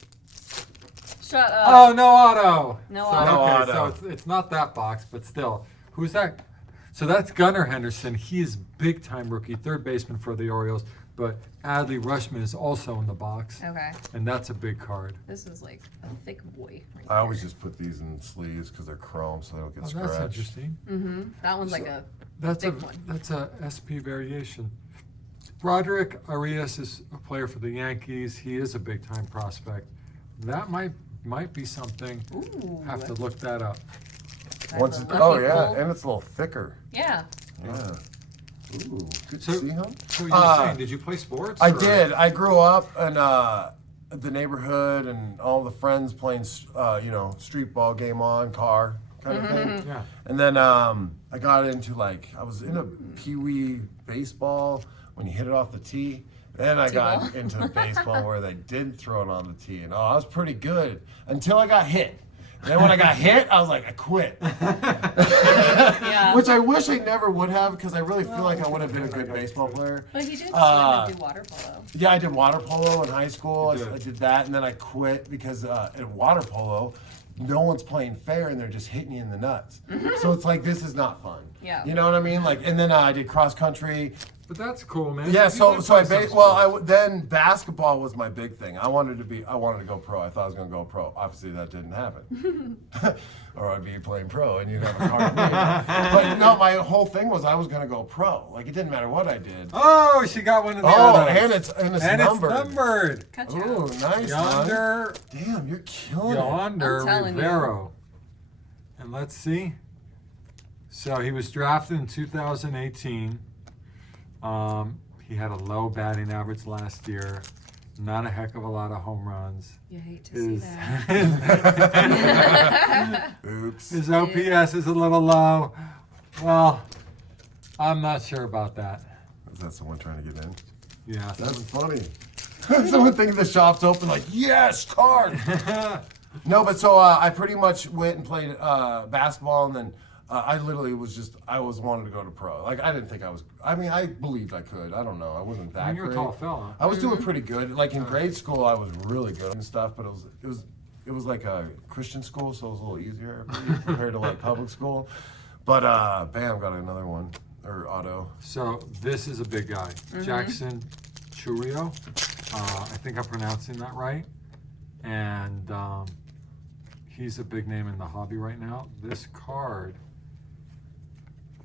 Shut up. Oh, no auto. No So, auto. No okay, auto. so it's not that box, but still, who's that? So that's Gunnar Henderson. He is big time rookie, third baseman for the Orioles. But Adley Rushman is also in the box, Okay. and that's a big card. This is like a thick boy. Right I always just put these in sleeves because they're chrome, so they don't get Oh, scratched. that's interesting. Mm-hmm. That one's like a. That's Big one. that's a SP variation. Roderick Arias is a player for the Yankees. He is a big time prospect. That might be something. Ooh. Have to look that up. Once That's it, a oh lucky yeah, pull. and it's a little thicker. Yeah. Yeah. Ooh, good So- to see, huh? So you were saying, did you play sports? I or- did. I grew up in the neighborhood and all the friends playing, street ball game on, car kind of thing. Yeah. And then I got into I was in a pee-wee baseball when you hit it off the tee. Then I got T-ball. into baseball where they did throw it on the tee. And I was pretty good until I got hit. And then when I got hit, I was like, I quit. Yeah. Which I wish I never would have because I really feel like I would have been a good baseball player. But he did swim and do water polo. Yeah, I did water polo in high school. You did. I did that, and then I quit because in water polo, no one's playing fair and they're just hitting you in the nuts. So it's like, this is not fun. Yeah. You know what I mean? Like, and then I did cross country. But that's cool, man. Yeah, You so did so I play some sports. then basketball was my big thing. I wanted to go pro. I thought I was going to go pro. Obviously that didn't happen. Or I'd be playing pro and you'd have a card. But no, my whole thing was I was going to go pro. Like it didn't matter what I did. Oh, she got one of the Oh, others. and it's numbered. It's numbered. Gotcha. Oh, nice. Yonder, Man. Damn, you're killing it. Yonder I'm telling you. Rivero. And let's see. So he was drafted in 2018. He had a low batting average last year. Not a heck of a lot of home runs. You hate to see His, that. Oops. his OPS is a little low. Well, I'm not sure about that. Is that someone trying to get in? Yeah. That's funny. Someone thinking the shop's open, like, yes, card. No, but so I pretty much went and played basketball, and then I literally I was wanting to go to pro. Like, I didn't think I believed I could. I don't know. I wasn't that You're a great. tall fella. I was doing pretty good. Like, in grade school, I was really good and stuff, but it was like a Christian school, so it was a little easier compared to, like, public school. But, bam, got another one, or auto. So this is a big guy, Jackson Churio. I think I'm pronouncing that right. And he's a big name in the hobby right now. This card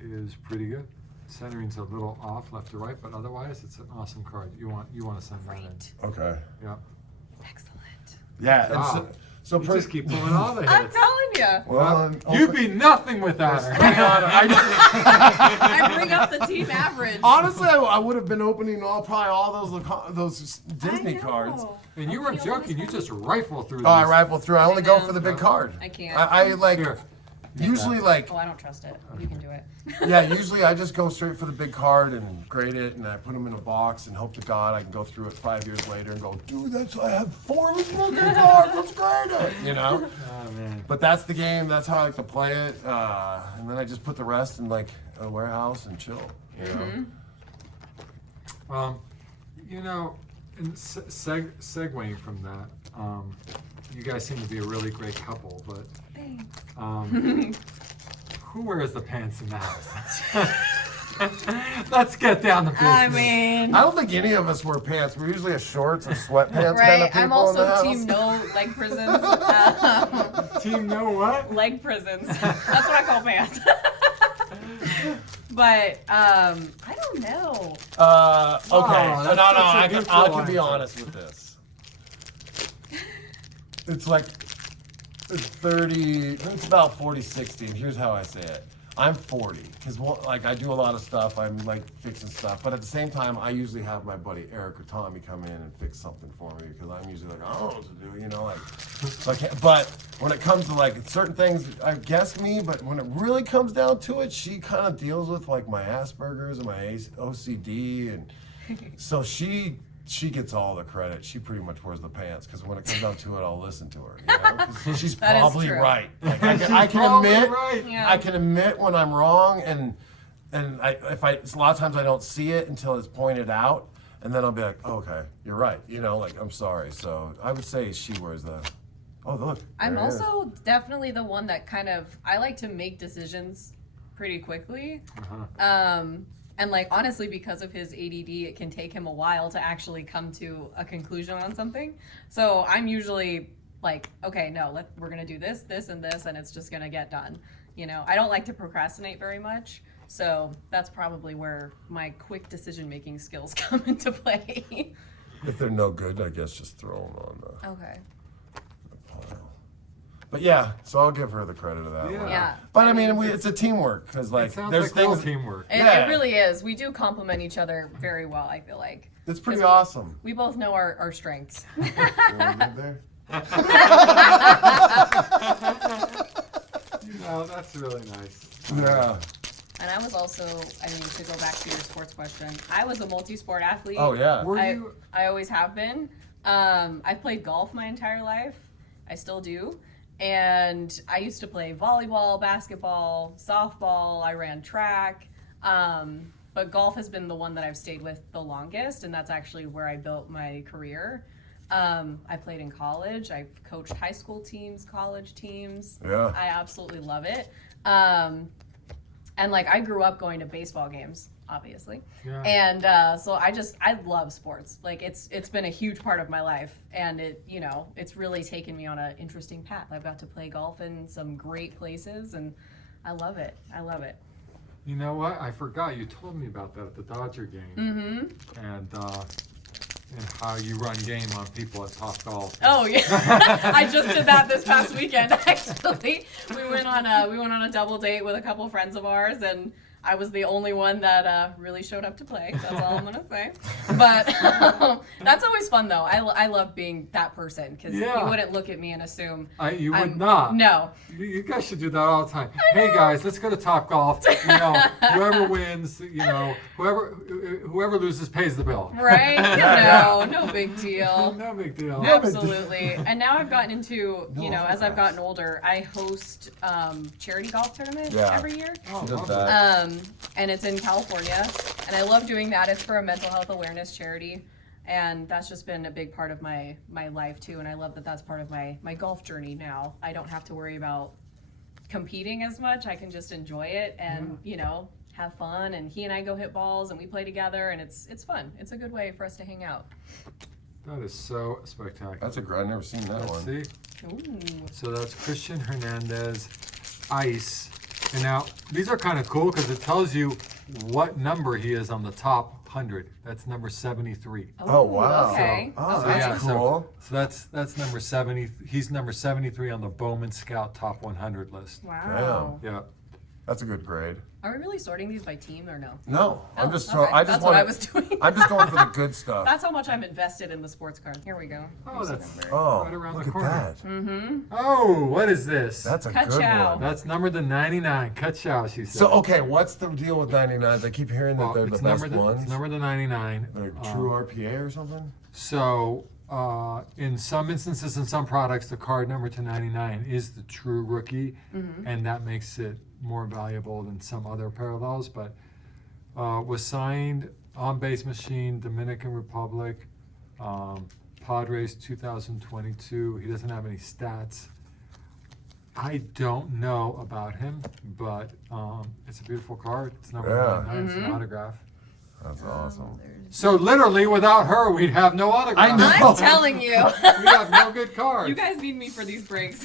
is pretty good. Centering's a little off left to right, but otherwise it's an awesome card. You want to send that in. Great. Okay. Yeah. Excellent. Yeah, and Wow. so You just keep pulling all the I'm hits. telling you. well, You'd be nothing without her. I bring up the team average. honestly, I would have been opening probably all those Disney I cards. know. And you weren't joking. You just rifle through Oh, I these. rifle through. I only go know. for the big card. I can't. I like Here. usually like Oh, I don't trust it. You can do it. yeah. Usually I just go straight for the big card and grade it, and I put them in a box and hope to God I can go through it 5 years later and go, dude, I have 4 of these big cards. Let's grade it. You know. Oh, man. But that's the game. That's how I like to play it. And then I just put the rest in like a warehouse and chill. You know. You know, and segueing from that, you guys seem to be a really great couple, but who wears the pants in the house? Let's get down to business. I mean, I don't think any of us wear pants. We're usually a shorts and sweatpants kind of right. people I'm in the also house. team no leg prisons. Team know what? Leg prisons. That's what I call pants. But I don't know. Okay, Oh, so that's no, such a I neutral can be answer. honest with this. It's like it's 30, it's about 40, 60, and here's how I say it. I'm 40, because like I do a lot of stuff, I'm like fixing stuff, but at the same time, I usually have my buddy Eric or Tommy come in and fix something for me, because I'm usually like, I don't know what to do, you know, like, so I can't, but when it comes to like certain things, I guess me, but when it really comes down to it, she kind of deals with like my Asperger's and my OCD, and so she gets all the credit. She pretty much wears the pants, because when it comes down to it, I'll listen to her. You know? 'Cause she's That is probably true. right. Like, I can Probably admit, right. Yeah. I can admit when I'm wrong, and a lot of times I don't see it until it's pointed out, and then I'll be like, oh, okay, you're right. You know, like I'm sorry. So I would say she wears the. Oh look. I'm there it is. also definitely the one that I like to make decisions pretty quickly. And like honestly, because of his ADD, it can take him a while to actually come to a conclusion on something. So I'm usually like, okay, no, we're gonna do this, this, and this, and it's just gonna get done. You know, I don't like to procrastinate very much, so that's probably where my quick decision-making skills come into play. If they're no good, I guess just throw them on the Okay. pile. But yeah, so I'll give her the credit of that Yeah. one. Yeah. But I mean, it's a teamwork, because It like sounds there's like real things. teamwork. Yeah. It really is. We do complement each other very well, I feel like. It's pretty awesome. We both know our strengths. You know what I did there? You know, that's really nice. Yeah. And I was also, I mean, to go back to your sports question, I was a multi-sport athlete. Oh yeah. Were I, you? I always have been. I've played golf my entire life. I still do. And I used to play volleyball, basketball, softball. I ran track. But golf has been the one that I've stayed with the longest, and that's actually where I built my career. I played in college. I've coached high school teams, college teams. Yeah. I absolutely love it. And like I grew up going to baseball games, obviously. Yeah. And so I love sports. Like it's been a huge part of my life, and it's really taken me on an interesting path. I've got to play golf in some great places, and I love it. I love it. You know what? I forgot. You told me about that at the Dodger game. Mm-hmm. And how you run game on people at Top Golf. Oh yeah, I just did that this past weekend. Actually, we went on a double date with a couple friends of ours, and I was the only one that really showed up to play. That's all I'm gonna say. But that's always fun, though. I love being that person because you wouldn't look at me and assume You would I'm- not. No. You guys should do that all the time. Hey guys, let's go to Top Golf. Whoever wins, whoever loses pays the bill. Right? No big deal. No big deal. Absolutely. And now I've gotten into, No as I've autographs. gotten older, I host charity golf tournaments Yeah. every year. Oh, She does lovely. that. And it's in California, and I love doing that. It's for a mental health awareness charity, and that's just been a big part of my life too. And I love that that's part of my golf journey now. I don't have to worry about competing as much. I can just enjoy it and have fun. And he and I go hit balls, and we play together, and it's fun. It's a good way for us to hang out. That is so spectacular. That's a great. I've never seen that Let's one. see. Ooh. So that's Christian Hernandez, Ice. And now, these are kind of cool because it tells you what number he is on the top 100. That's number 73. Oh, wow. Okay. Oh, So, that's yeah, cool. So that's number 70. He's number 73 on the Bowman Scout Top 100 list. Wow. Yeah. That's a good grade. Are we really sorting these by team or no? No, I'm Oh, just. okay. I just That's want. what I was doing. I'm just going for the good stuff. That's how much I'm invested in the sports card. Here we go. Oh, Here's the that's number. Oh, right around look the at corner. that. Oh, what is this? That's a Cut good chow. one. That's number to 99. Cut chow, she said. So okay, what's the deal with 99s? I keep hearing that Well, they're the it's best number to, ones. it's number to 99. They're true RPA or something. So, in some instances, in some products, the card number to 99 is the true rookie, and that makes it more valuable than some other parallels. But was signed on base machine, Dominican Republic, Padres 2022. He doesn't have any stats. I don't know about him, but it's a beautiful card. It's number Yeah. 99. It's an autograph. That's awesome. So literally, without her, we'd have no autograph. I know. I'm telling you. We have no good cards. You guys need me for these breaks.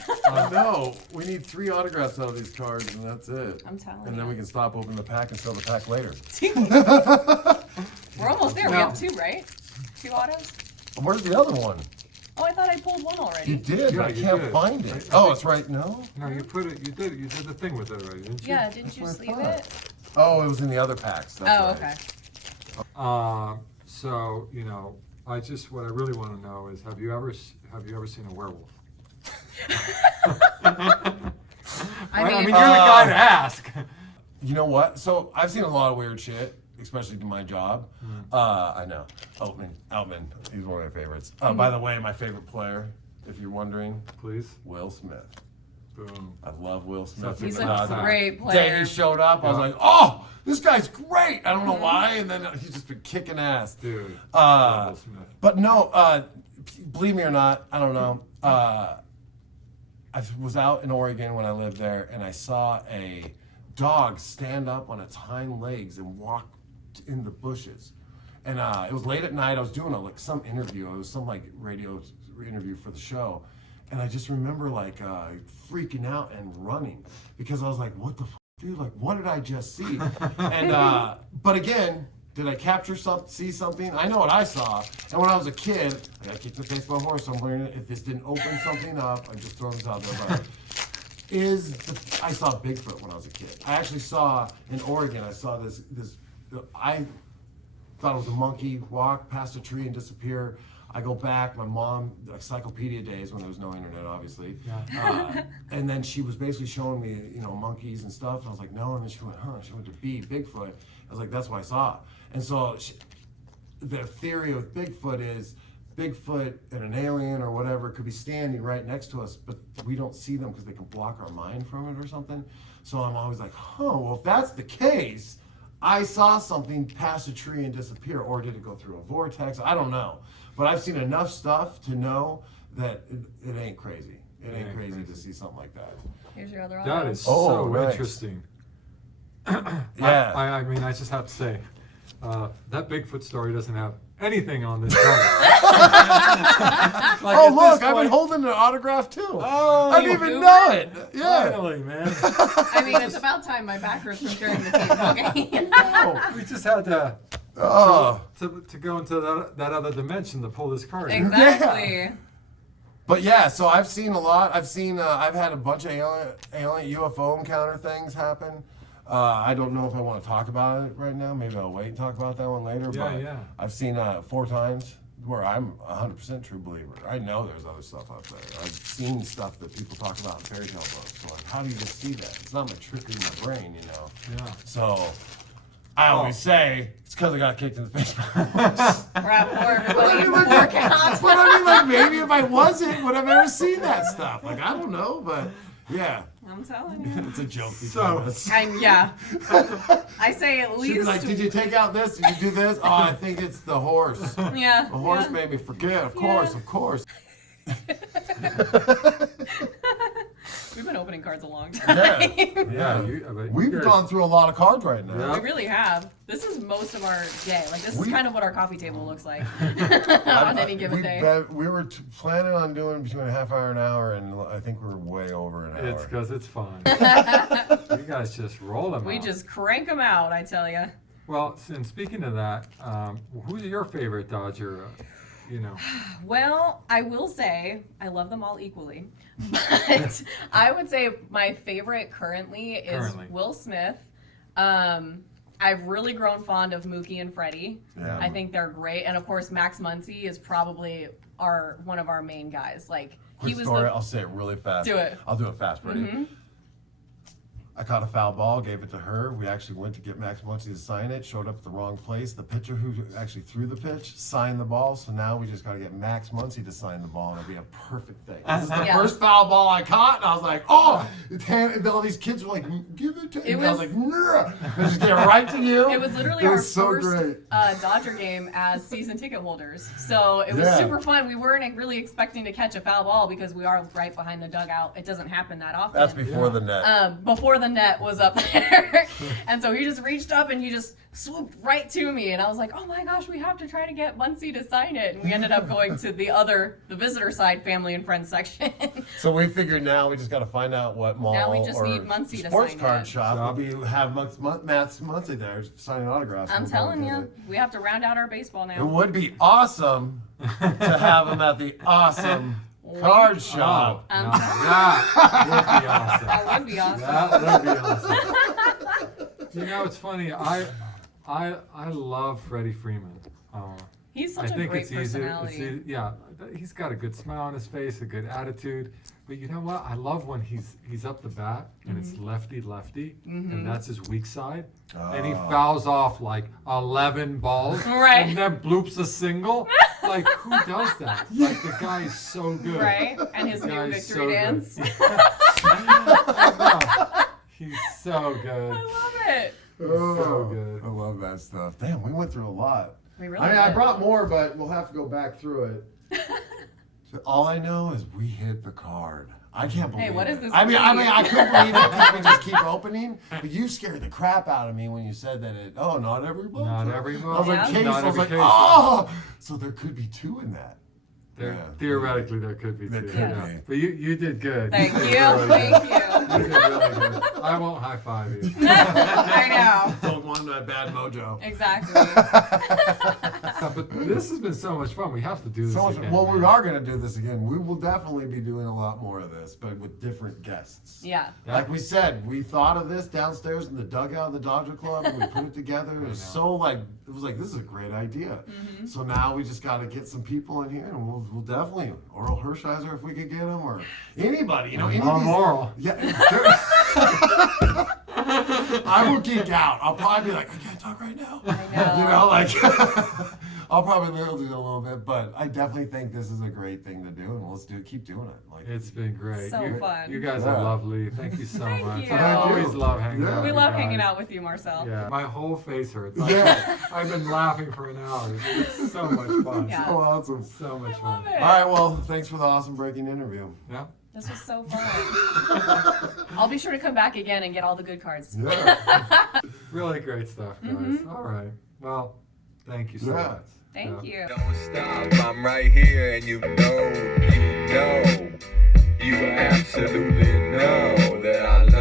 No, we need 3 autographs out of these cards, and that's it. I'm telling And then you. we can stop, open the pack, and sell the pack later. We're almost there. We No. have 2, right? 2 autos? Where's the other one? Oh, I thought I pulled one You already. did, Yeah, but I you can't did. find I it. think- Oh, it's right. No. No, you put it. You did. You did the thing with it already, didn't you? Yeah, didn't you That's what I sleeve thought. it? Oh, it was in the other packs. That's Oh, right. okay. So what I really want to know is, have you ever seen a werewolf? I mean, you're the guy to ask. You know what? So I've seen a lot of weird shit, especially to my job. I know. Altman, he's one of my favorites. By the way, my favorite player, if you're wondering, Please. Will Smith. Boom. I love Will Smith. He's a Awesome. great Day player. he showed up, I was like, oh, this guy's great. I don't know why, and then he's just been kicking ass. Dude. Love Will Smith. But no, believe me or not, I don't know. I was out in Oregon when I lived there, and I saw a dog stand up on its hind legs and walk in the bushes. And it was late at night. I was doing some interview. It was some radio interview for the show, and I just remember freaking out and running because I was like, "What the f, dude? Like, what did I just see?" And but again, did I see something? I know what I saw. And when I was a kid, I got kicked in the face by a horse. So I'm wearing it. If this didn't open something up, I just throw this out there. But I saw Bigfoot when I was a kid. I actually saw in Oregon. I saw this. I thought it was a monkey walk past a tree and disappear. I go back, my mom, encyclopedia days when there was no internet, obviously. Yeah. And then she was basically showing me, monkeys and stuff. And I was like, no. And then she went, She went to Bigfoot. I was like, that's what I saw. And so the theory of Bigfoot is Bigfoot and an alien or whatever could be standing right next to us, but we don't see them because they can block our mind from it or something. So I'm always like, well, if that's the case, I saw something pass a tree and disappear, or did it go through a vortex? I don't know. But I've seen enough stuff to know that it ain't crazy. It ain't crazy to see something like that. Here's your other That auto. is Oh, so nice. interesting. Yeah. I mean, I just have to say, that Bigfoot story doesn't have anything on this cover. Like, Oh, at look, this I've been point- holding an autograph too. Oh, I didn't even know it. Yeah. Finally, man. I mean, it's about time my back hurts from carrying the tape. Okay. Oh. We just had to Oh. to go into that other dimension to pull this card. Exactly. But yeah, so I've seen a lot. I've had a bunch of alien UFO encounter things happen. I don't know if I want to talk about it right now. Maybe I'll wait and talk about that one later. Yeah, but yeah. I've seen 4 times where I'm 100% true believer. I know there's other stuff out there. I've seen stuff that people talk about in fairy tale books. So like, how do you just see that? It's not my trickery in my brain, you know. Yeah. So I always say it's because I got kicked in the face. We're at 4, everybody. 4 counts. But I mean, like, maybe if I wasn't, would I've ever seen that stuff? Like, I don't know, but yeah, I'm telling you. it's a joke. So- Yeah. I say at She'd least. be like, did you take out this? Did you do this? Oh, I think it's the horse. The Yeah. horse yeah. made me forget. Of course, Yeah. of course. We've been opening cards a long time. Yeah. Yeah, but We've you guys- gone through a lot of cards right now. Yeah. We really have. This is most of our day. Like, this is We- kind of what our coffee table looks like on any given day. We were planning on doing between a half hour and an hour, and I think we're way over an hour. It's because it's fun. You guys just roll them We out. just crank them out, I tell you. Well, and speaking of that, who's your favorite Dodger? You know, Well, I will say I love them all equally, but I would say my favorite currently is Currently. Will Smith. I've really grown fond of Mookie and Freddie. Yeah. I think they're great, and of course Max Muncy is probably one of our main guys. Like Quick he was story. the I'll say it really fast. Do it. I'll do it fast, ready? I caught a foul ball, gave it to her. We actually went to get Max Muncy to sign it, showed up at the wrong place. The pitcher who actually threw the pitch signed the ball, so now we just got to get Max Muncy to sign the ball, and it'll be a perfect thing. This is the Yeah. first foul ball I caught, and I was like, oh! And all these kids were like, give it to me. It And I was was- like, nah. They just get it right to you. It was literally It our was so first great. Dodger game as season ticket holders. So it was Yeah. super fun. We weren't really expecting to catch a foul ball because we are right behind the dugout. It doesn't happen that often. That's before the net. Before the net was up there. And so he just reached up and he just swooped right to me. And I was like, oh my gosh, we have to try to get Muncy to sign it. And we ended up going to the visitor side family and friends section. So we figured now we just got to find out what mall Now we just or need Muncy to sports sign card it. shop will be have Max Muncy there signing autographs. I'm We'll go telling get you, it. we have to round out our baseball It now. would be awesome to have him at the awesome card shop. now that would be awesome. That would be awesome. That would be awesome. You know, it's funny. I love Freddie Freeman. He's I such a think great it's easy. personality. Yeah, he's got a good smile on his face, a good attitude. But you know what? I love when he's up the bat and it's lefty, and that's his weak side, and he Oh. fouls off like 11 balls, Right. and then bloops a single. Like, who does that? Like, the guy is so good. Right? And his The new guy is victory so good. dance. He's so good. I love it. So good. I love that stuff. Damn, we went through a lot. We really I did. brought more, but we'll have to go back through it. So all I know is we hit the card. I can't believe Hey, what it. is this I mean, mean? I couldn't believe it because we just keep opening. But you scared the crap out of me when you said that not every month. Not every I was month. like, Yeah. case. Not I was every like, case. oh! So there could be 2 in that. There, Yeah. theoretically, there could be There two. could yeah. be. But you did good. Thank did you. really Thank good. you. You did really good. I won't high five you. I know. Don't want that bad mojo. Exactly. But this has been so much fun. We have to do this So much, again. well, we man. are going to do this again. We will definitely be doing a lot more of this, but with different guests. Yeah. Like we said, we thought of this downstairs in the dugout of the Dodger Club, and we put it together. It was so it was like, this is a great idea. Mm-hmm. So now we just got to get some people in here, and we'll definitely, Oral Hershiser if we could get him, or anybody, any of these. Laurel. Yeah. I will geek out. I'll probably be like, I can't talk right now. I know. You know, like, I'll probably do it a little bit, but I definitely think this is a great thing to do, and let's keep doing it. Like It's been great. So you, fun. You guys Yeah. are lovely. Thank you so Thank much. you. I Thank always you. love hanging Yeah. out. We with love you hanging guys. out with you, Marcel. Yeah, my whole face hurts. Yeah. I've been laughing for an hour. It's so much fun. Yeah. so awesome. So much I fun. love it. All right, well, thanks for the awesome breaking interview. Yeah. This was so fun. I'll be sure to come back again and get all the good cards. Yeah. Really great stuff, guys. Mhm. All right. Well, thank you so Yeah. much. Thank Yeah. you. Don't stop, I'm right here, and you absolutely know that I love